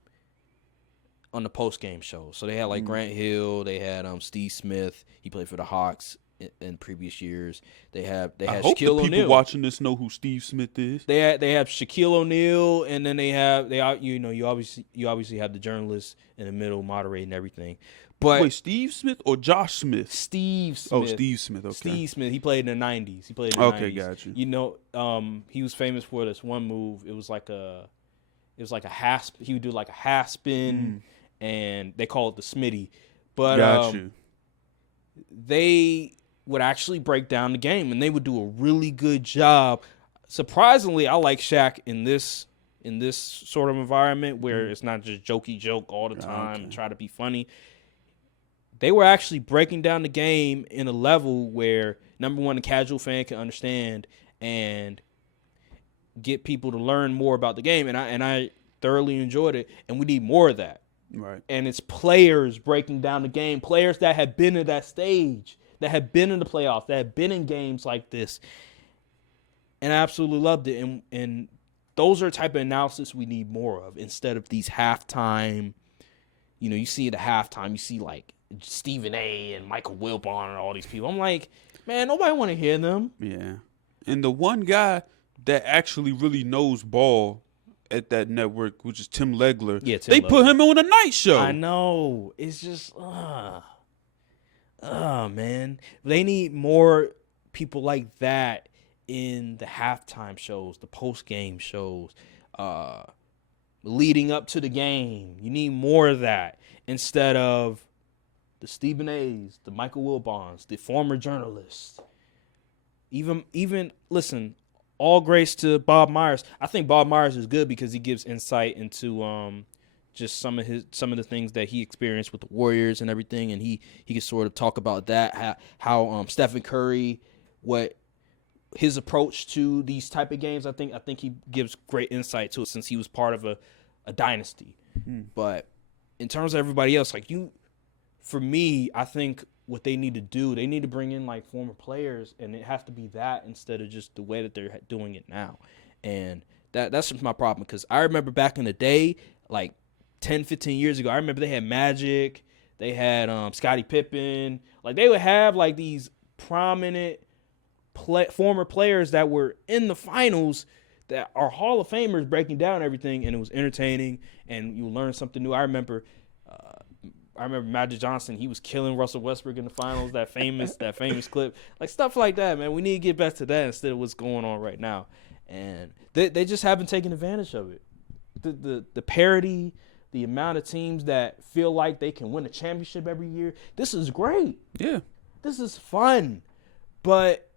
on the post game show. So they had like Grant Hill, they had Steve Smith. He played for the Hawks in previous years. They had I hope Shaquille the people O'Neal. watching this know who Steve Smith is. They have Shaquille O'Neal, and then you obviously have the journalists in the middle moderating everything. But Wait, Steve Smith or Josh Smith? Steve Smith. Oh, Steve Smith. Okay. Steve Smith. He played in the 90s. Okay, got you. You know, he was famous for this one move. It was like a half. He would do like a half spin, and they call it the Smitty. But Got you. they would actually break down the game, and they would do a really good job. Surprisingly, I like Shaq in this sort of environment where it's not just jokey joke all the time and try to be funny. They were actually breaking down the game in a level where, number one, the casual fan can understand and get people to learn more about the game. And I thoroughly enjoyed it, and we need more of that. Right. And it's players breaking down the game, players that have been at that stage, that have been in the playoffs, that have been in games like this. And I absolutely loved it. And those are the type of analysis we need more of instead of these halftime. You know, you see at the halftime, you see like Stephen A. and Michael Wilbon and all these people. I'm like, man, nobody want to hear them. Yeah. And the one guy that actually really knows ball at that network, which is Tim Legler, they put him on a night show. I know. It's just, man. They need more people like that in the halftime shows, the post-game shows, leading up to the game. You need more of that instead of the Stephen A's, the Michael Wilbons, the former journalists. Even listen, all grace to Bob Myers. I think Bob Myers is good because he gives insight into just some of the things that he experienced with the Warriors and everything, and he can sort of talk about that, how Stephen Curry, what his approach to these type of games. I think he gives great insight to it since he was part of a dynasty. But in terms of everybody else, for me, I think what they need to do, they need to bring in like former players, and it has to be that instead of just the way that they're doing it now. And that's just my problem, because I remember back in the day, like 10, 15 years ago, I remember they had Magic, they had Scottie Pippen. Like they would have like these prominent former players that were in the finals that are Hall of Famers breaking down everything, and it was entertaining, and you learn something new. I remember Magic Johnson. He was killing Russell Westbrook in the finals. That famous clip, like stuff like that, man. We need to get back to that instead of what's going on right now. And they just haven't taken advantage of it. The parity, the amount of teams that feel like they can win a championship every year. This is great. Yeah, this is fun. But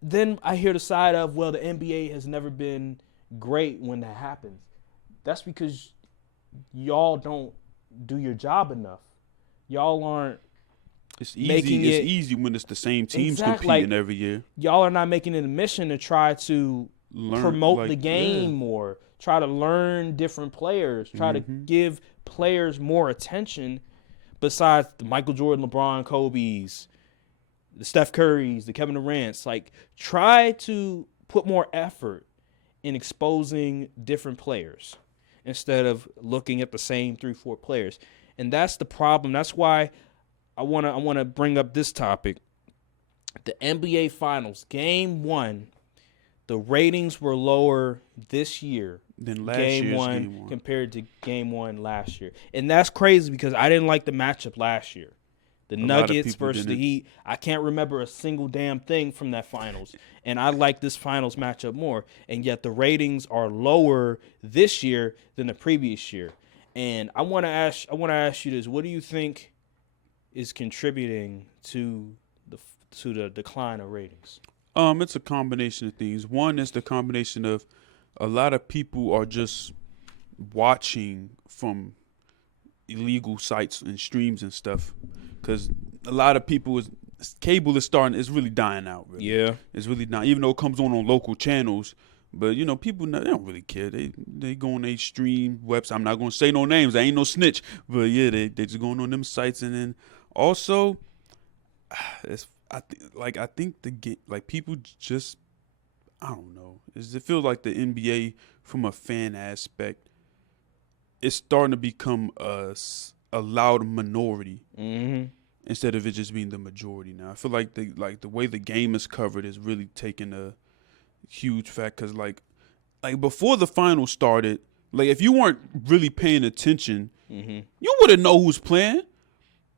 then I hear the side of, well, the NBA has never been great when that happens. That's because y'all don't do your job enough. Y'all aren't. It's easy when it's the same teams competing every year. Y'all are not making it a mission to try to promote the game more. Try to learn different players. Try to give players more attention besides the Michael Jordan, LeBron, Kobe's, the Steph Curry's, the Kevin Durant's. Like, try to put more effort in exposing different players instead of looking at the same 3-4 players. And that's the problem. That's why I want to bring up this topic. The NBA Finals, Game 1, the ratings were lower this year than last Game 1 compared to Game 1 last year. And that's crazy because I didn't like the matchup last year. The Nuggets versus the Heat. I can't remember a single damn thing from that finals. And I like this finals matchup more. And yet the ratings are lower this year than the previous year. And I want to ask you this. What do you think is contributing to the decline of ratings? It's a combination of things. One is the combination of a lot of people are just watching from illegal sites and streams and stuff, because a lot of people cable is really dying out. Really. Yeah, it's really dying. Even though it comes on local channels, but people they don't really care. They go on a stream website. I'm not gonna say no names. I ain't no snitch. But yeah, they just going on them sites. And then also, I think the game, like, people just, I don't know. It feels like the NBA from a fan aspect it's starting to become a loud minority instead of it just being the majority now. I feel like the way the game is covered is really taking a huge fact because like before the finals started, like if you weren't really paying attention, you wouldn't know who's playing.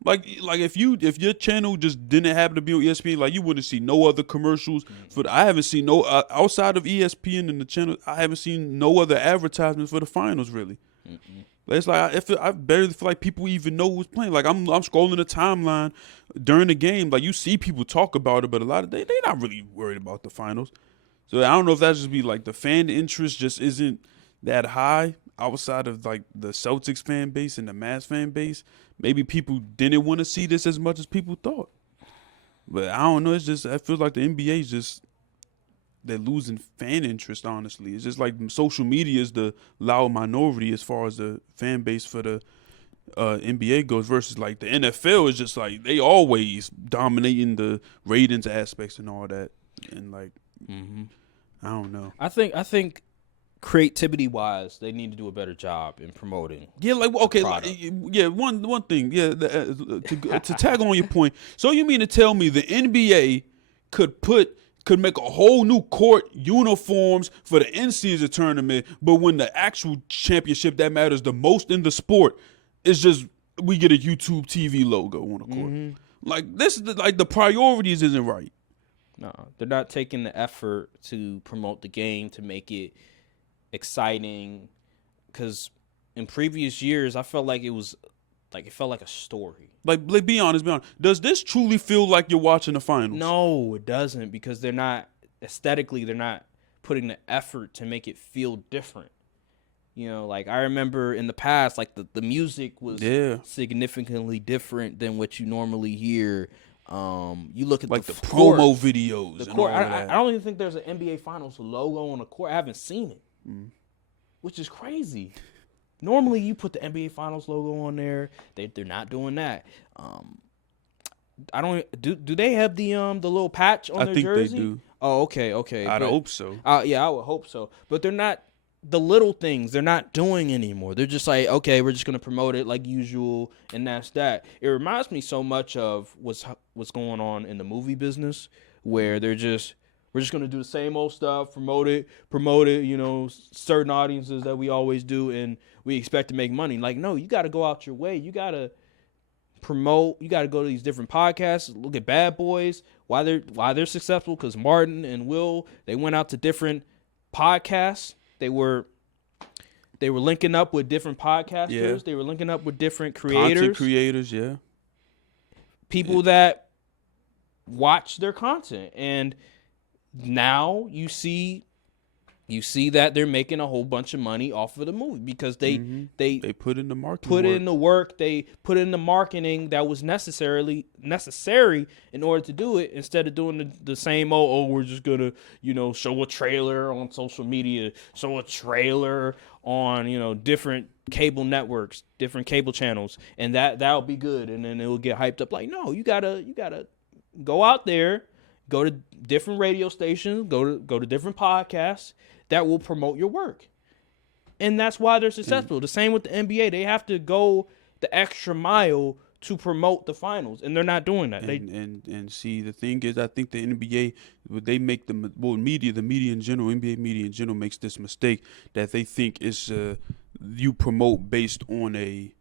Like if your channel just didn't happen to be on ESPN, like you wouldn't see no other commercials. I haven't seen no outside of ESPN and the channel. I haven't seen no other advertisements for the finals really. It's like I barely feel like people even know who's playing. Like I'm scrolling the timeline during the game, like you see people talk about it, but a lot of they're not really worried about the finals. So I don't know if that just be like the fan interest just isn't that high outside of like the Celtics fan base and the Mavs fan base. Maybe people didn't want to see this as much as people thought. But I don't know. It's just I feel like the NBA is just they're losing fan interest. Honestly, it's just like social media is the loud minority as far as the fan base for the NBA goes versus like the NFL is just like they always dominating the ratings aspects and all that. And like I don't know. I think creativity wise, they need to do a better job in promoting. Yeah, like okay, like, yeah. One thing, yeah. To tag on your point, so you mean to tell me the NBA could make a whole new court uniforms for the in-season tournament, but when the actual championship that matters the most in the sport is just we get a YouTube TV logo on the court. Like this, like the priorities isn't right. No, they're not taking the effort to promote the game to make it exciting, because in previous years I felt like it felt like a story. Like be honest. Does this truly feel like you're watching the finals? No, it doesn't, because they're not putting the effort to make it feel different. You know, like I remember in the past, like the music was significantly different than what you normally hear. You look at like the court, promo videos. The court. I don't even think there's an NBA Finals logo on the court. I haven't seen it. Which is crazy. Normally, you put the NBA Finals logo on there. They're not doing that. I don't. Do they have the little patch on their jersey? I think they do. Oh, okay. I'd hope so. Yeah, I would hope so. But they're not the little things. They're not doing anymore. They're just like, okay, we're just gonna promote it like usual, and that's that. It reminds me so much of what's going on in the movie business, where we're just going to do the same old stuff, promote it, you know, certain audiences that we always do, and we expect to make money. Like, no, you got to go out your way. You got to promote. You got to go to these different podcasts. Look at Bad Boys, why they're successful, because Martin and Will, they went out to different podcasts. They were linking up with different podcasters. Yeah. They were linking up with different creators. Content creators, yeah. People that watch their content. And now you see that they're making a whole bunch of money off of the movie because they put in the in the work, they put in the marketing that was necessary in order to do it, instead of doing the same old, we're just gonna, you know, show a trailer on social media, show a trailer on, you know, different cable networks, different cable channels, and that'll be good, and then it will get hyped up. Like, no, you gotta go out there. Go to different radio stations, go to different podcasts that will promote your work. And that's why they're successful. The same with the NBA. They have to go the extra mile to promote the finals, and they're not doing that. And see, the thing is, I think the NBA, they make the media in general, NBA media in general makes this mistake that they think is you promote based on a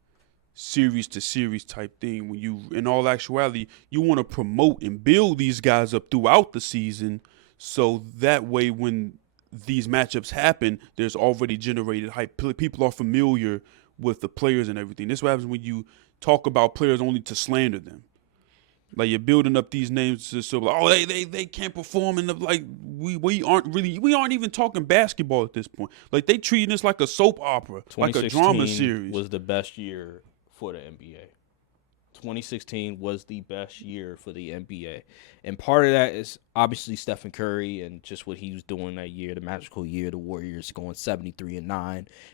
series to series type thing, when you, in all actuality, you want to promote and build these guys up throughout the season, so that way when these matchups happen, there's already generated hype. People are familiar with the players and everything. This is what happens when you talk about players only to slander them. Like, you're building up these names to so like, they can't perform, and like we aren't even talking basketball at this point. Like, they treating this like a soap opera, like a drama series. Was the best year for the NBA. 2016 was the best year for the NBA. And part of that is obviously Stephen Curry and just what he was doing that year, the magical year, the Warriors going 73-9.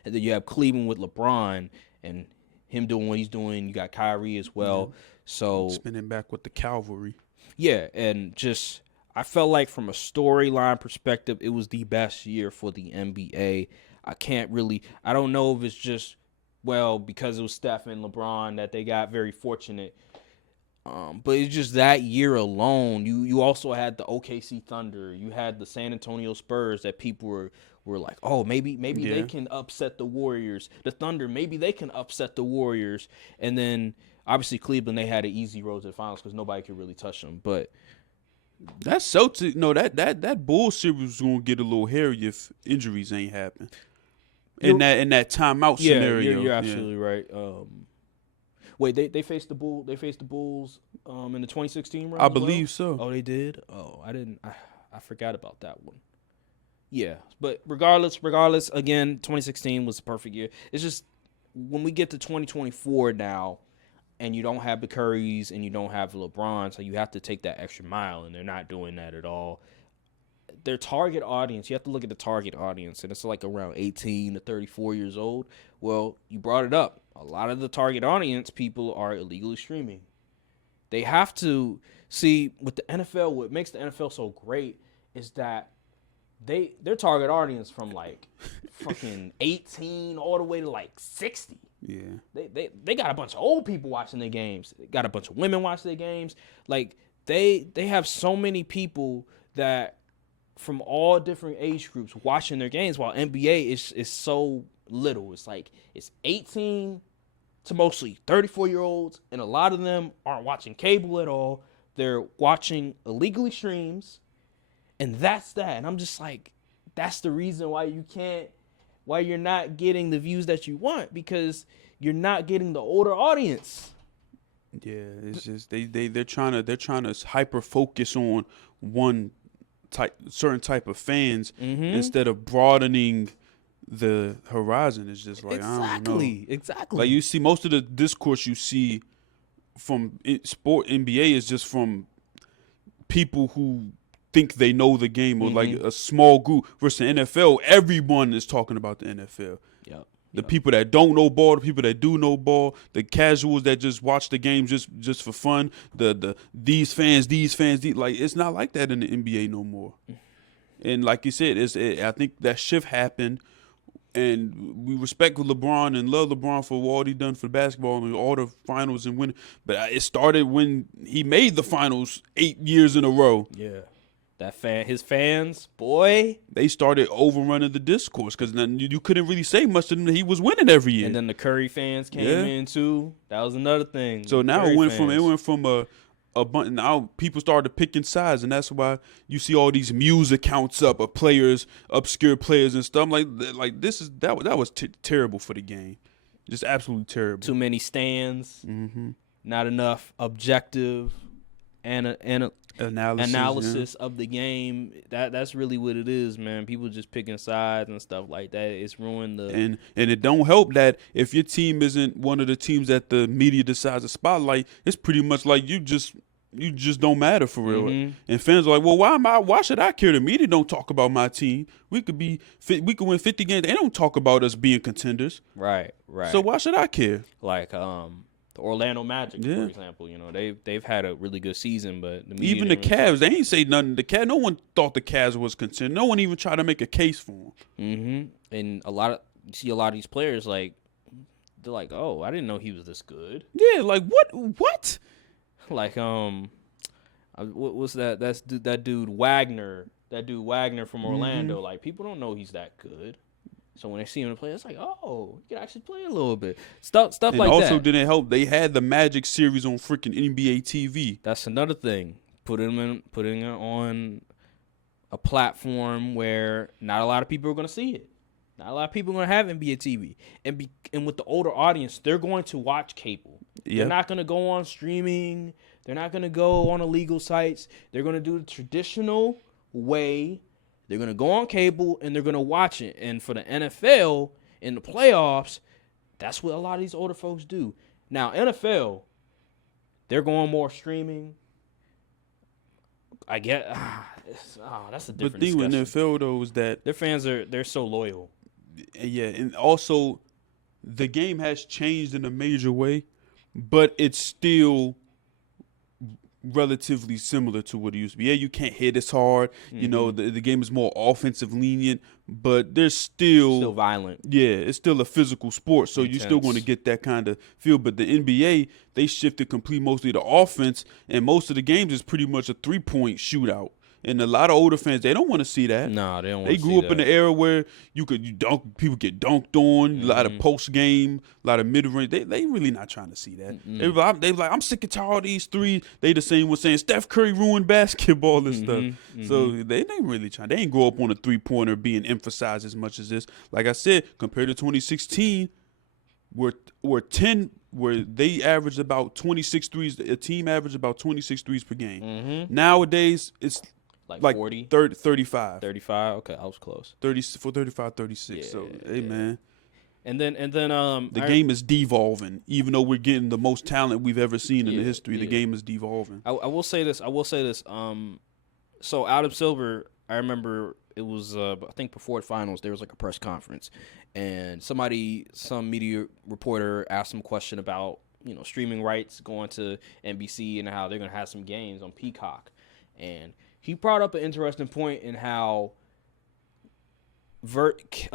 And then you have Cleveland with LeBron and him doing what he's doing. You got Kyrie as well. Yeah. So spinning back with the cavalry. Yeah, and just I felt like from a storyline perspective, it was the best year for the NBA. I don't know if it's just well, because it was Steph and LeBron that they got very fortunate. But it's just that year alone. You also had the OKC Thunder. You had the San Antonio Spurs that people were like, oh, maybe they can upset the Warriors. The Thunder, maybe they can upset the Warriors. And then obviously Cleveland, they had an easy road to the finals because nobody could really touch them. But that Celtics, no, that Bulls series was gonna get a little hairy if injuries ain't happen. In that timeout scenario, you're absolutely right. Wait, they faced the Bulls. They faced the Bulls in the 2016 run. I believe so. Oh, they did. Oh, I didn't. I forgot about that one. Yeah, but regardless, again, 2016 was the perfect year. It's just when we get to 2024 now, and you don't have the Currys and you don't have LeBron, so you have to take that extra mile, and they're not doing that at all. Their target audience, you have to look at the target audience, and it's like around 18 to 34 years old. Well, you brought it up. A lot of the target audience people are illegally streaming. They have to see with the NFL, what makes the NFL so great is that their target audience from like fucking 18 all the way to like 60. Yeah. They got a bunch of old people watching their games. They got a bunch of women watching their games. Like they have so many people that from all different age groups watching their games, while NBA is so little. It's like it's 18 to mostly 34-year-olds, and a lot of them aren't watching cable at all. They're watching illegally streams, and that's that. And I'm just like, that's the reason why you're not getting the views that you want, because you're not getting the older audience. Yeah, it's just they're trying to hyper focus on one certain type of fans instead of broadening the horizon. Is just like, I don't know. Exactly. Like you see most of the discourse you see from sport NBA is just from people who think they know the game, or like a small group, versus the NFL. Everyone is talking about the NFL. Yeah. The people that don't know ball, the people that do know ball, the casuals that just watch the game just for fun, these fans, like it's not like that in the NBA no more. And like you said, I think that shift happened, and we respect LeBron and love LeBron for what he done for basketball and all the finals and winning. But it started when he made the finals 8 years in a row. Yeah. His fans, boy, they started overrunning the discourse because then you couldn't really say much to them that he was winning every year. And then the Curry fans came in too. That was another thing. So now it went from a bunch. Now people started picking sides, and that's why you see all these muse accounts up of players, obscure players and stuff. Like that was terrible for the game, just absolutely terrible. Too many stands, not enough objective analysis of the game. That's really what it is, man. People just picking sides and stuff like that. It's ruined the and it don't help that if your team isn't one of the teams that the media decides to spotlight, it's pretty much like you just don't matter for real. And fans are like, well, why should I care? The media don't talk about my team. We could win 50 games. They don't talk about us being contenders. Right. So why should I care? Like the Orlando Magic, for example, they've had a really good season, but the media even the Cavs, they ain't say nothing. The Cavs, no one thought the Cavs was contender. No one even tried to make a case for them. And you see a lot of these players, like they're like, oh, I didn't know he was this good. Yeah, like what? Like what's that? That's that dude Wagner. That dude Wagner from Orlando. Like people don't know he's that good. So when they see him play, it's like, oh, he can actually play a little bit. Stuff like that. And also didn't help. They had the Magic series on freaking NBA TV. That's another thing. Putting it on a platform where not a lot of people are going to see it. Not a lot of people are going to have NBA TV. And with the older audience, they're going to watch cable. Yep. They're not going to go on streaming. They're not going to go on illegal sites. They're going to do the traditional way. They're going to go on cable, and they're going to watch it. And for the NFL, in the playoffs, that's what a lot of these older folks do. Now, NFL, they're going more streaming. I get that's a different discussion. But the thing with NFL, though, is that their fans they're so loyal. Yeah, and also the game has changed in a major way, but it's still relatively similar to what it used to be. Yeah, you can't hit as hard. You know, the game is more offensive lenient, but there's Still violent. Yeah, it's still a physical sport, so you're still Intense. going to get that kind of feel. But the NBA, they shifted mostly to offense, and most of the games is pretty much a 3-point shootout. And a lot of older fans, they don't want to see that. Nah, they don't want They to see grew up that. in the era where you dunk, people get dunked on, a lot of post game, a lot of mid range. They really not trying to see that. They like, I'm sick and tired of these threes. They the same one saying Steph Curry ruined basketball and stuff. So they ain't really trying. They ain't grow up on a 3-pointer being emphasized as much as this. Like I said, compared to 2016, where they averaged about 26 threes. A team averaged about 26 threes per game. Nowadays, it's like 40? 35. 35? Okay, I was close. 35, 36. Yeah, So, hey, man. And then The game is devolving. Even though we're getting the most talent we've ever seen in the history, the game is devolving. I will say this. So Adam Silver, I remember it was I think before the finals there was like a press conference, and some media reporter asked him a question about streaming rights going to NBC and how they're gonna have some games on Peacock, and he brought up an interesting point in how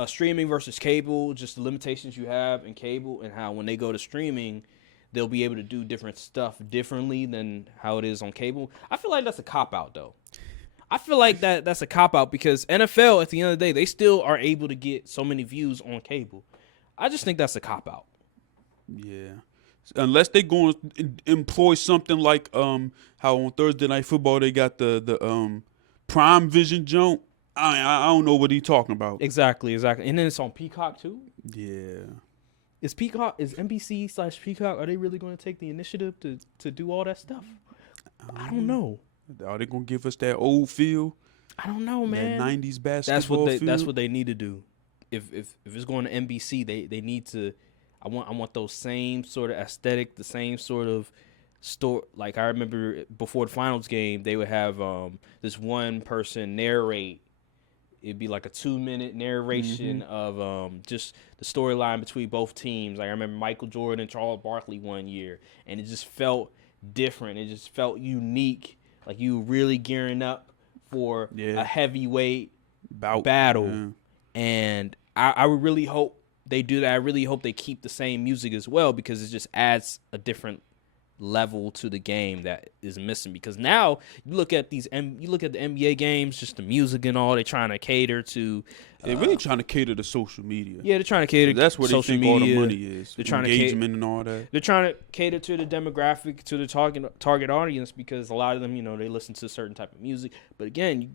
streaming versus cable, just the limitations you have in cable, and how when they go to streaming, they'll be able to do different stuff differently than how it is on cable. I feel like that's a cop-out, though. I feel like that's a cop-out because NFL, at the end of the day, they still are able to get so many views on cable. I just think that's a cop-out. Yeah. Unless they go and employ something like how on Thursday Night Football they got the Prime Vision jump. I don't know what he's talking about. Exactly. And then it's on Peacock too. Yeah. Is NBC/Peacock, are they really going to take the initiative to do all that stuff? I don't know. Are they going to give us that old feel? I don't know, man. That 90s basketball feel? That's what they need to do. If it's going to NBC, they need to. I want those same sort of aesthetic, the same sort of story. Like I remember before the finals game, they would have this one person narrate. It'd be like a 2-minute narration of just the storyline between both teams. Like I remember Michael Jordan and Charles Barkley one year, and it just felt different. It just felt unique. Like you were really gearing up for a heavyweight battle. Yeah. And I would really hope they do that. I really hope they keep the same music as well because it just adds a different level to the game that is missing. Because now you look at the NBA games, just the music and all. They're trying to cater to. They're really trying to cater to social media. Yeah, they're trying to cater. That's where social they think media. all the money is. They're trying engagement and all that. They're trying to cater to the demographic, to the target audience, because a lot of them, they listen to a certain type of music. But again,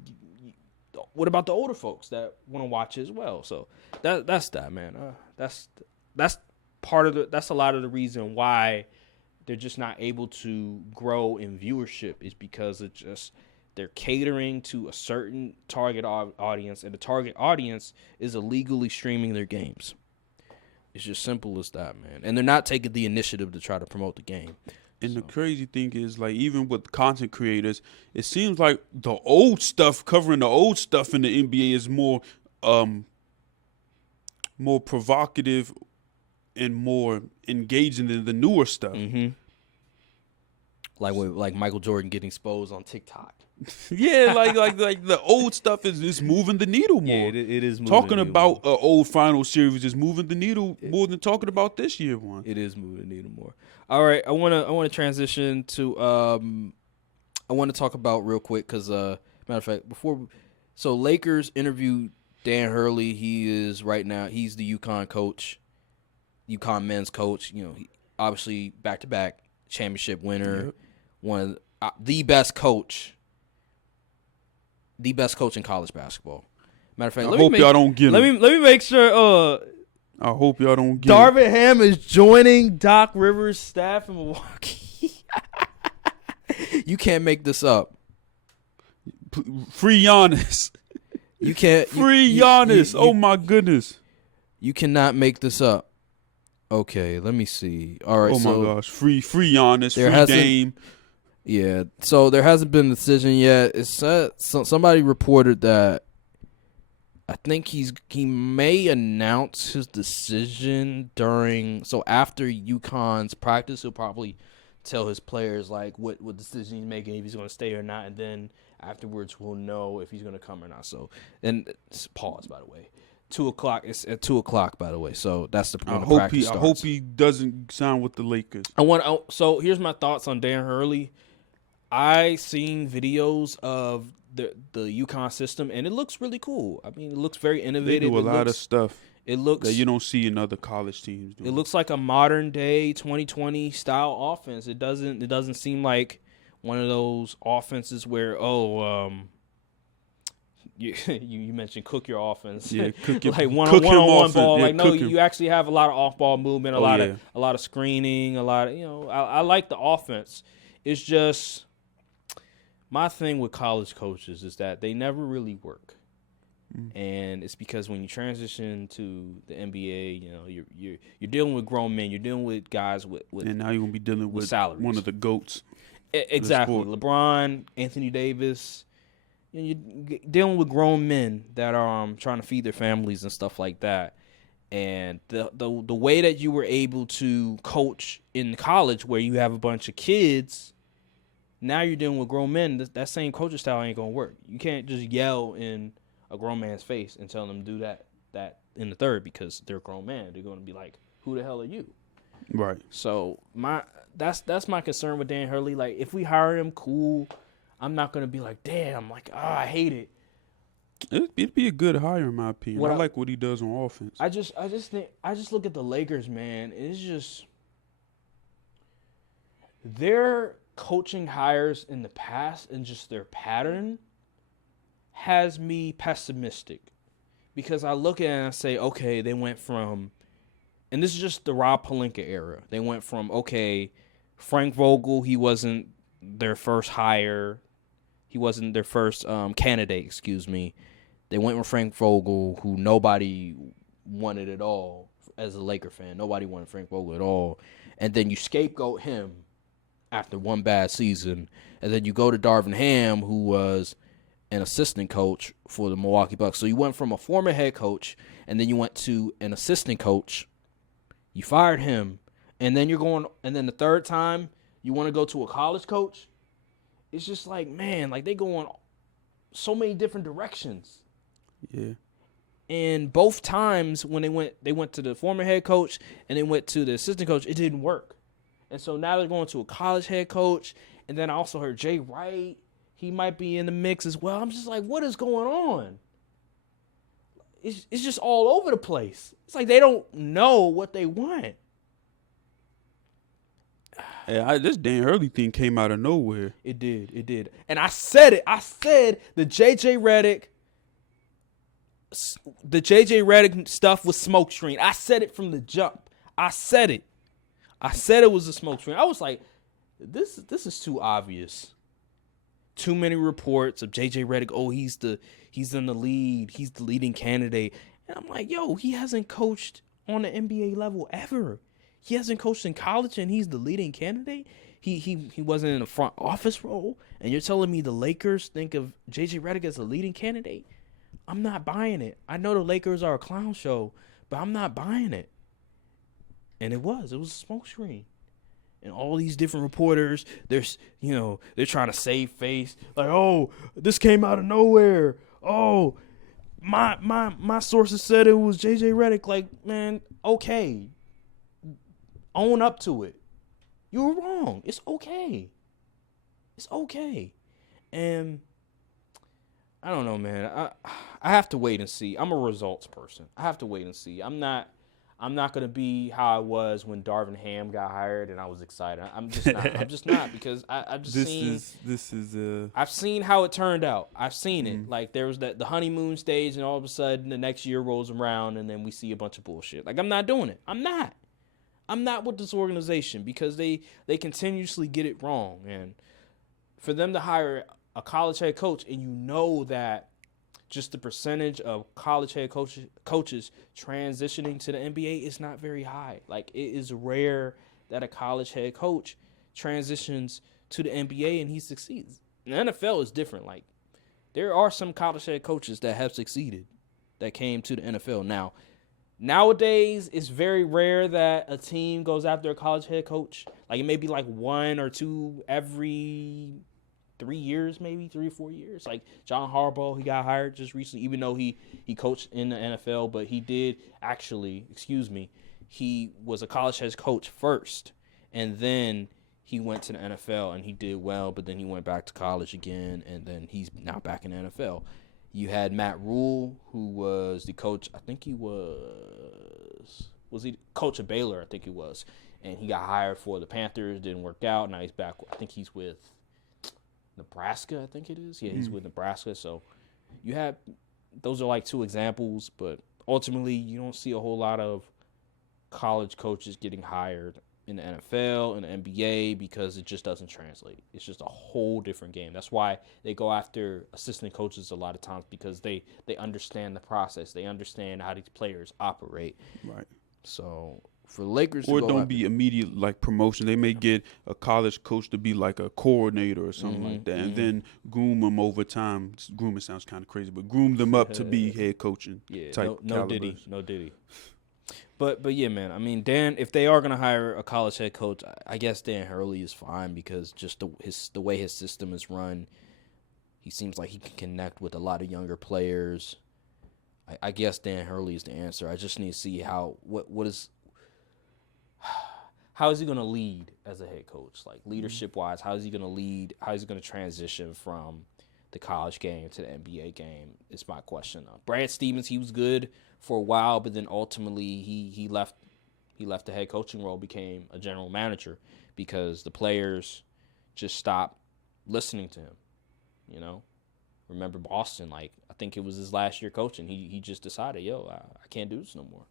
what about the older folks that want to watch it as well? So that's that, man. That's part of that's a lot of the reason why they're just not able to grow in viewership is because it just they're catering to a certain target audience, and the target audience is illegally streaming their games. It's just simple as that, man. And they're not taking the initiative to try to promote the game. And the crazy thing is, like, even with content creators, it seems like the old stuff, covering the old stuff in the NBA is more provocative and more engaging than the newer stuff. Mm-hmm. Like Michael Jordan getting exposed on TikTok. Yeah, like the old stuff is moving the needle more. Yeah, it is moving talking the needle about an old final series is moving the needle more than talking about this year one. It is moving the needle more. All right, I want to transition to I want to talk about real quick because matter of fact so Lakers interviewed Dan Hurley. He's the UConn coach, UConn men's coach. He obviously back-to-back championship winner. Yep. One of the best coach in college basketball. Matter of fact, I hope y'all don't get Let me make sure. I hope y'all don't get Darvin Ham is joining Doc Rivers' staff in Milwaukee. You can't make this up. Free Giannis. You can't. Free Giannis. Oh my goodness. You cannot make this up. Okay, let me see. All right. Oh my gosh. Free Giannis. Free Dame. Yeah. So there hasn't been a decision yet. It's somebody reported that I think he may announce his decision after UConn's practice. He'll probably tell his players like what decision he's making, if he's going to stay or not, and then afterwards we'll know if he's going to come or not. So, and pause, by the way. 2:00. It's at 2:00, by the way. So that's the when the practice starts. I hope he doesn't sign with the Lakers. So here's my thoughts on Dan Hurley. I seen videos of the UConn system, and it looks really cool. I mean, it looks very innovative. They do a lot of stuff. It looks that you don't see in other college teams. It looks like a modern day 2020 style offense. It doesn't seem like one of those offenses where you mentioned cook your offense. Yeah, cook your, like one-on-one ball. Yeah, like no, you actually have a lot of off ball movement, a lot of screening, a lot of I like the offense. It's just my thing with college coaches is that they never really work. And it's because when you transition to the NBA, you're dealing with grown men, you're dealing with guys with and now you're gonna be dealing with salaries. One of the GOATs. Exactly, LeBron, Anthony Davis. You're dealing with grown men that are trying to feed their families and stuff like that. And the way that you were able to coach in college, where you have a bunch of kids, now you're dealing with grown men. That same coaching style ain't gonna work. You can't just yell in a grown man's face and tell them to do that in the third, because they're a grown man. They're going to be like, who the hell are you? Right. So that's my concern with Dan Hurley. Like, if we hire him, cool. I'm not going to be like, damn, like, I hate it. It'd be a good hire in my opinion. I like what he does on offense. I just look at the Lakers, man. It's just their coaching hires in the past and just their pattern has me pessimistic, because I look at it and I say, okay, they went from, and this is just the Rob Pelinka era. They went from, okay, Frank Vogel, he wasn't their first hire. He wasn't their first candidate, excuse me. They went with Frank Vogel, who nobody wanted at all as a Laker fan. Nobody wanted Frank Vogel at all. And then you scapegoat him after one bad season. And then you go to Darvin Ham, who was an assistant coach for the Milwaukee Bucks. So you went from a former head coach, and then you went to an assistant coach. You fired him, and then the third time you want to go to a college coach. It's just like, man, like they go in so many different directions. Yeah. And both times when they went to the former head coach and they went to the assistant coach, it didn't work. And so now they're going to a college head coach, and then I also heard Jay Wright. He might be in the mix as well. I'm just like, what is going on? It's just all over the place. It's like they don't know what they want. Yeah, this Dan Hurley thing came out of nowhere. It did. And I said it. I said the JJ Redick stuff was smoke screen. I said it from the jump. I said it was a smoke screen. I was like, this is too obvious. Too many reports of JJ Redick. Oh, he's in the lead. He's the leading candidate. And I'm like, yo, he hasn't coached on the NBA level ever. He hasn't coached in college, and he's the leading candidate. He wasn't in a front office role, and you're telling me the Lakers think of JJ Redick as a leading candidate? I'm not buying it. I know the Lakers are a clown show, but I'm not buying it. And it was a smoke screen. And all these different reporters, they're trying to save face. Like, oh, this came out of nowhere. Oh, my sources said it was JJ Redick. Like, man, okay. Own up to it. You were wrong. It's okay. It's okay. And I don't know, man. I have to wait and see. I'm a results person. I have to wait and see. I'm not gonna be how I was when Darvin Ham got hired and I was excited. I'm just not because I've seen how it turned out. I've seen it. Like there was the honeymoon stage, and all of a sudden the next year rolls around and then we see a bunch of bullshit. Like I'm not doing it. I'm not with this organization because they continuously get it wrong. And for them to hire a college head coach, and you know that just the percentage of college head coaches transitioning to the NBA is not very high. Like, it is rare that a college head coach transitions to the NBA and he succeeds. The NFL is different. Like, there are some college head coaches that have succeeded that came to the NFL. Now, nowadays it's very rare that a team goes after a college head coach. Like it may be like 1 or 2 every 3 years, maybe 3 or 4 years. Like John Harbaugh, he got hired just recently, even though he coached in the NFL, but he did actually, he was a college head coach first, and then he went to the NFL and he did well, but then he went back to college again, and then he's now back in the NFL. You had Matt Rule, who was the coach, I think he was he coach of Baylor, I think he was, and he got hired for the Panthers, didn't work out, now he's back, I think he's with Nebraska, I think it is. Yeah, he's with Nebraska. So you have, those are like 2 examples, but ultimately you don't see a whole lot of college coaches getting hired in the NFL and the NBA because it just doesn't translate. It's just a whole different game. That's why they go after assistant coaches a lot of times, because they understand the process. They understand how these players operate. Right. So for the Lakers, or don't be immediate like promotion. They may get a college coach to be like a coordinator or something like that, and then groom them over time. Grooming sounds kind of crazy, but groom them up to be head coaching. Yeah, type no Diddy. But yeah, man. I mean, Dan, if they are gonna hire a college head coach, I guess Dan Hurley is fine, because just the way his system is run, he seems like he can connect with a lot of younger players. I guess Dan Hurley is the answer. I just need to see how is he going to lead as a head coach? Like leadership-wise, how is he going to lead? How is he going to transition from the college game to the NBA game is my question. Brad Stevens, he was good for a while, but then ultimately he left the head coaching role, became a general manager, because the players just stopped listening to him, you know? Remember Boston, like I think it was his last year coaching. He just decided, I can't do this no more.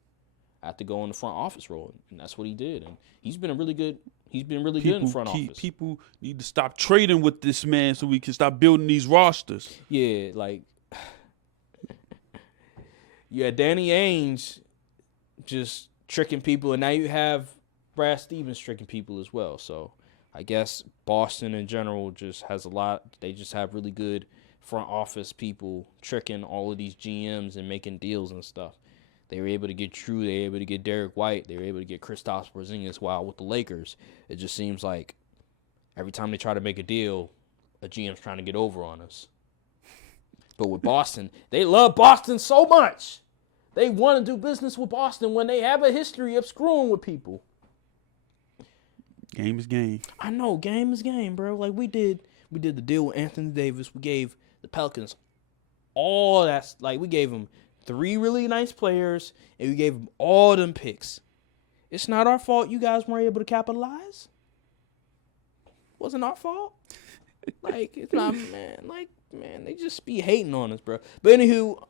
I have to go in the front office role, and that's what he did. And he's been really good in the front office. People need to stop trading with this man so we can stop building these rosters. Yeah, like Danny Ainge just tricking people, and now you have Brad Stevens tricking people as well. So I guess Boston in general just has a lot. They just have really good front office people tricking all of these GMs and making deals and stuff. They were able to get True. They were able to get Derek White. They were able to get Kristaps Porzingis. While with the Lakers, it just seems like every time they try to make a deal, a GM's trying to get over on us. But with Boston, they love Boston so much. They want to do business with Boston when they have a history of screwing with people. Game is game. I know, game is game, bro. Like we did the deal with Anthony Davis. We gave the Pelicans all that. Like we gave them 3 really nice players, and we gave them all them picks. It's not our fault you guys weren't able to capitalize. Wasn't our fault. Like, it's not, man. Like, man, they just be hating on us, bro. But anywho,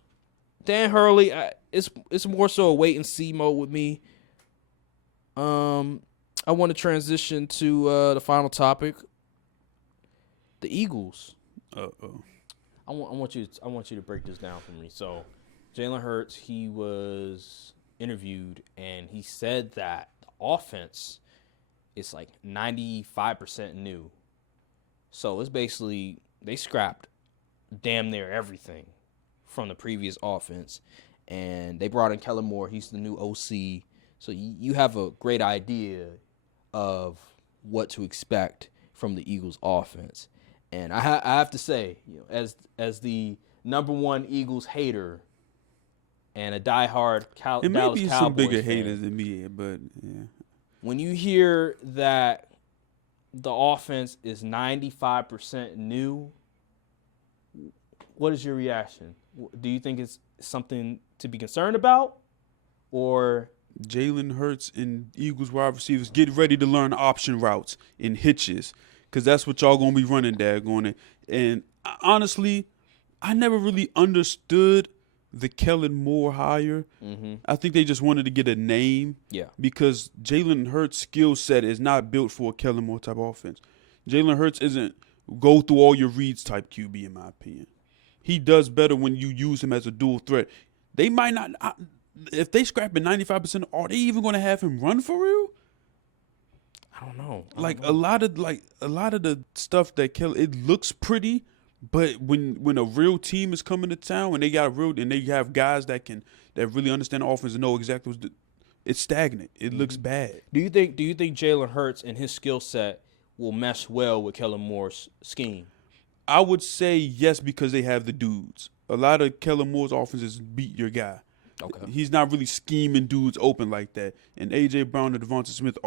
Dan Hurley, it's more so a wait and see mode with me. I want to transition to the final topic. The Eagles. Uh-oh. I want you to break this down for me. So, Jalen Hurts, he was interviewed, and he said that the offense is like 95% new. So it's basically they scrapped damn near everything from the previous offense, and they brought in Kellen Moore. He's the new OC. So you have a great idea of what to expect from the Eagles offense. And I have to say, you know, as the number one Eagles hater and a diehard Dallas Cowboys fan. It may be some bigger haters than me, but yeah. When you hear that the offense is 95% new, what is your reaction? Do you think it's something to be concerned about, or Jalen Hurts and Eagles wide receivers get ready to learn option routes and hitches, because that's what y'all gonna be running, daggone it. And honestly, I never really understood the Kellen Moore hire. Mm-hmm. I think they just wanted to get a name. Yeah. Because Jalen Hurts' skill set is not built for a Kellen Moore type offense. Jalen Hurts isn't go through all your reads type QB, in my opinion. He does better when you use him as a dual threat. They might not, if they scrap at 95%, are they even going to have him run for real? I don't know. A lot of the stuff that Kellen, it looks pretty, But when a real team is coming to town, when they have guys that really understand the offense and know exactly it's stagnant. It looks bad. Do you think Jalen Hurts and his skill set will mesh well with Kellen Moore's scheme? I would say yes, because they have the dudes. A lot of Kellen Moore's offenses beat your guy. Okay. He's not really scheming dudes open like that. And A.J. Brown and Devonta Smith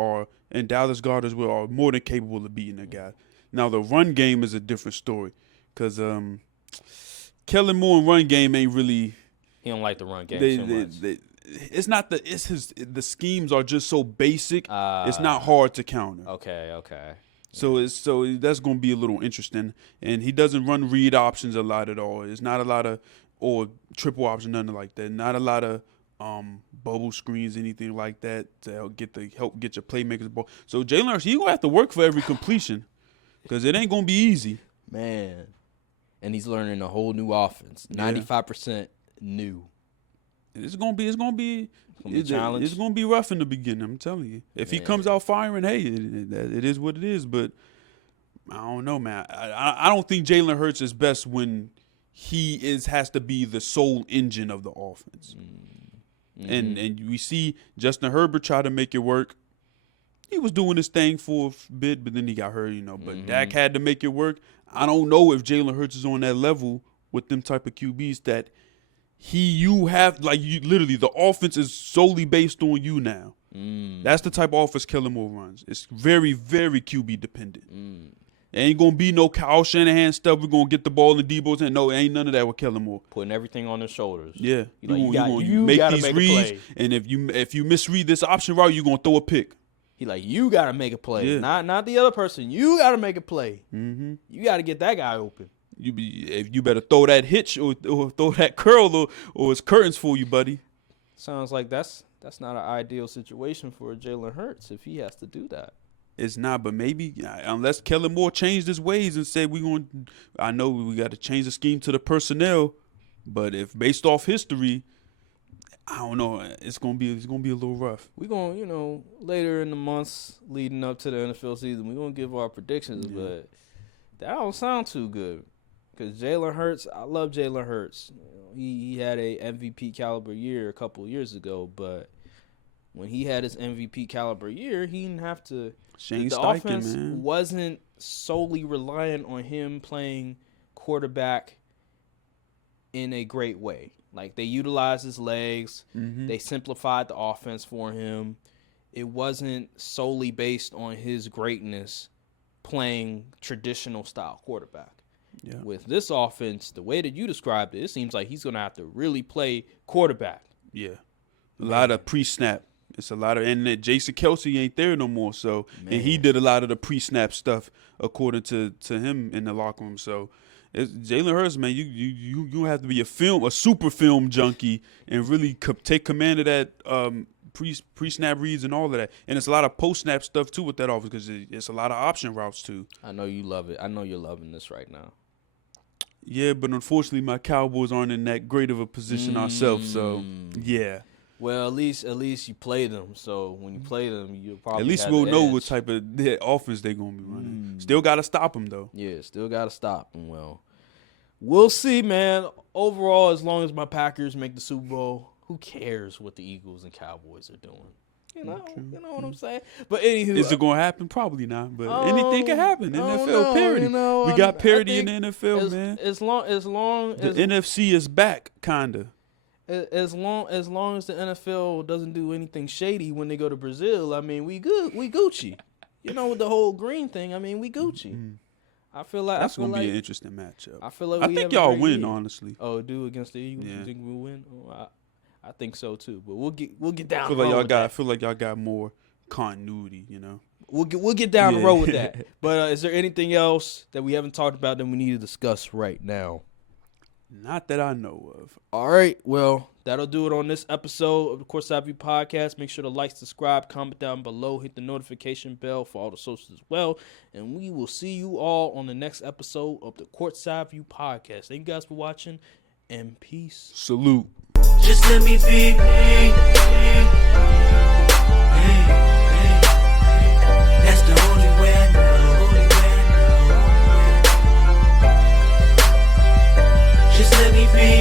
and Dallas Goedert as well are more than capable of beating a guy. Now, the run game is a different story because Kellen Moore and run game ain't really. He don't like the run game so much. It's not the schemes are just so basic. It's not hard to counter. Okay. So that's going to be a little interesting. And he doesn't run read options a lot at all. It's not a lot of or triple option, nothing like that. Not a lot of bubble screens, anything like that to help get your playmakers the ball. So Jalen Hurts, he gonna have to work for every completion because it ain't gonna be easy. Man, and he's learning a whole new offense. 95% new. It's gonna be a challenge. It's gonna be rough in the beginning. I'm telling you. If he comes out firing, hey, it is what it is. But I don't know, man. I don't think Jalen Hurts is best when he has to be the sole engine of the offense. Mm-hmm. And we see Justin Herbert try to make it work. He was doing his thing for a bit, but then he got hurt, But Dak had to make it work. I don't know if Jalen Hurts is on that level with them type of QBs that literally the offense is solely based on you now. That's the type of offense Kellen Moore runs. It's very, very QB dependent. It ain't going to be no Kyle Shanahan stuff. We're going to get the ball in Debo's hand. No, it ain't none of that with Kellen Moore. Putting everything on his shoulders. Yeah. You make gotta these make reads, a play. and if you misread this option route, you're going to throw a pick. He you got to make a play. Yeah. Not the other person. You got to make a play. Mm-hmm. You got to get that guy open. You better throw that hitch or throw that curl or it's curtains for you, buddy. Sounds like that's not an ideal situation for Jalen Hurts if he has to do that. It's not, but maybe unless Kellen Moore changed his ways and said I know we got to change the scheme to the personnel, but if based off history, I don't know, it's gonna be a little rough. We're gonna later in the months leading up to the NFL season, we're gonna give our predictions, but that don't sound too good. Because Jalen Hurts, I love Jalen Hurts. He had a MVP caliber year a couple of years ago, but when he had his MVP caliber year, he didn't have to. Shane the Steichen, offense man. wasn't solely reliant on him playing quarterback in a great way. Like, they utilized his legs. Mm-hmm. They simplified the offense for him. It wasn't solely based on his greatness playing traditional style quarterback. Yeah. With this offense, the way that you described it, it seems like he's going to have to really play quarterback. Yeah. A lot of pre-snap. It's a lot of, and Jason Kelsey ain't there no more. So, and he did a lot of the pre-snap stuff according to him in the locker room. So, Jalen Hurts, man, you have to be a super film junkie and really take command of that pre-snap reads and all of that. And it's a lot of post-snap stuff too with that offense because it's a lot of option routes too. I know you love it. I know you're loving this right now. Yeah, but unfortunately, my Cowboys aren't in that great of a position ourselves. So, yeah. Well, at least you play them. So when you play them, you'll probably at least we'll know what type of offense they're gonna be running. Still got to stop them though. Yeah, still got to stop them. Well, we'll see, man. Overall, as long as my Packers make the Super Bowl, who cares what the Eagles and Cowboys are doing? You know what I'm saying? But anywho, is it gonna happen? Probably not. But anything can happen. NFL parity. We got parity in the NFL, man. As long the NFC is back, kinda. As long as the NFL doesn't do anything shady when they go to Brazil, I mean, we good. We Gucci. With the whole green thing, I mean, we Gucci. Mm-hmm. I feel like that's gonna be an interesting matchup. I feel like I think y'all win, honestly. Oh, do against the Eagles? Yeah. You think we'll win? Oh, I think so too. But we'll get down. I feel like y'all got more continuity. We'll get down the road with that. But is there anything else that we haven't talked about that we need to discuss right now? Not that I know of. All right. Well, that'll do it on this episode of the Courtside View Podcast. Make sure to like, subscribe, comment down below, hit the notification bell for all the socials as well. And we will see you all on the next episode of the Courtside View Podcast. Thank you guys for watching, and peace. Salute. Just let me be.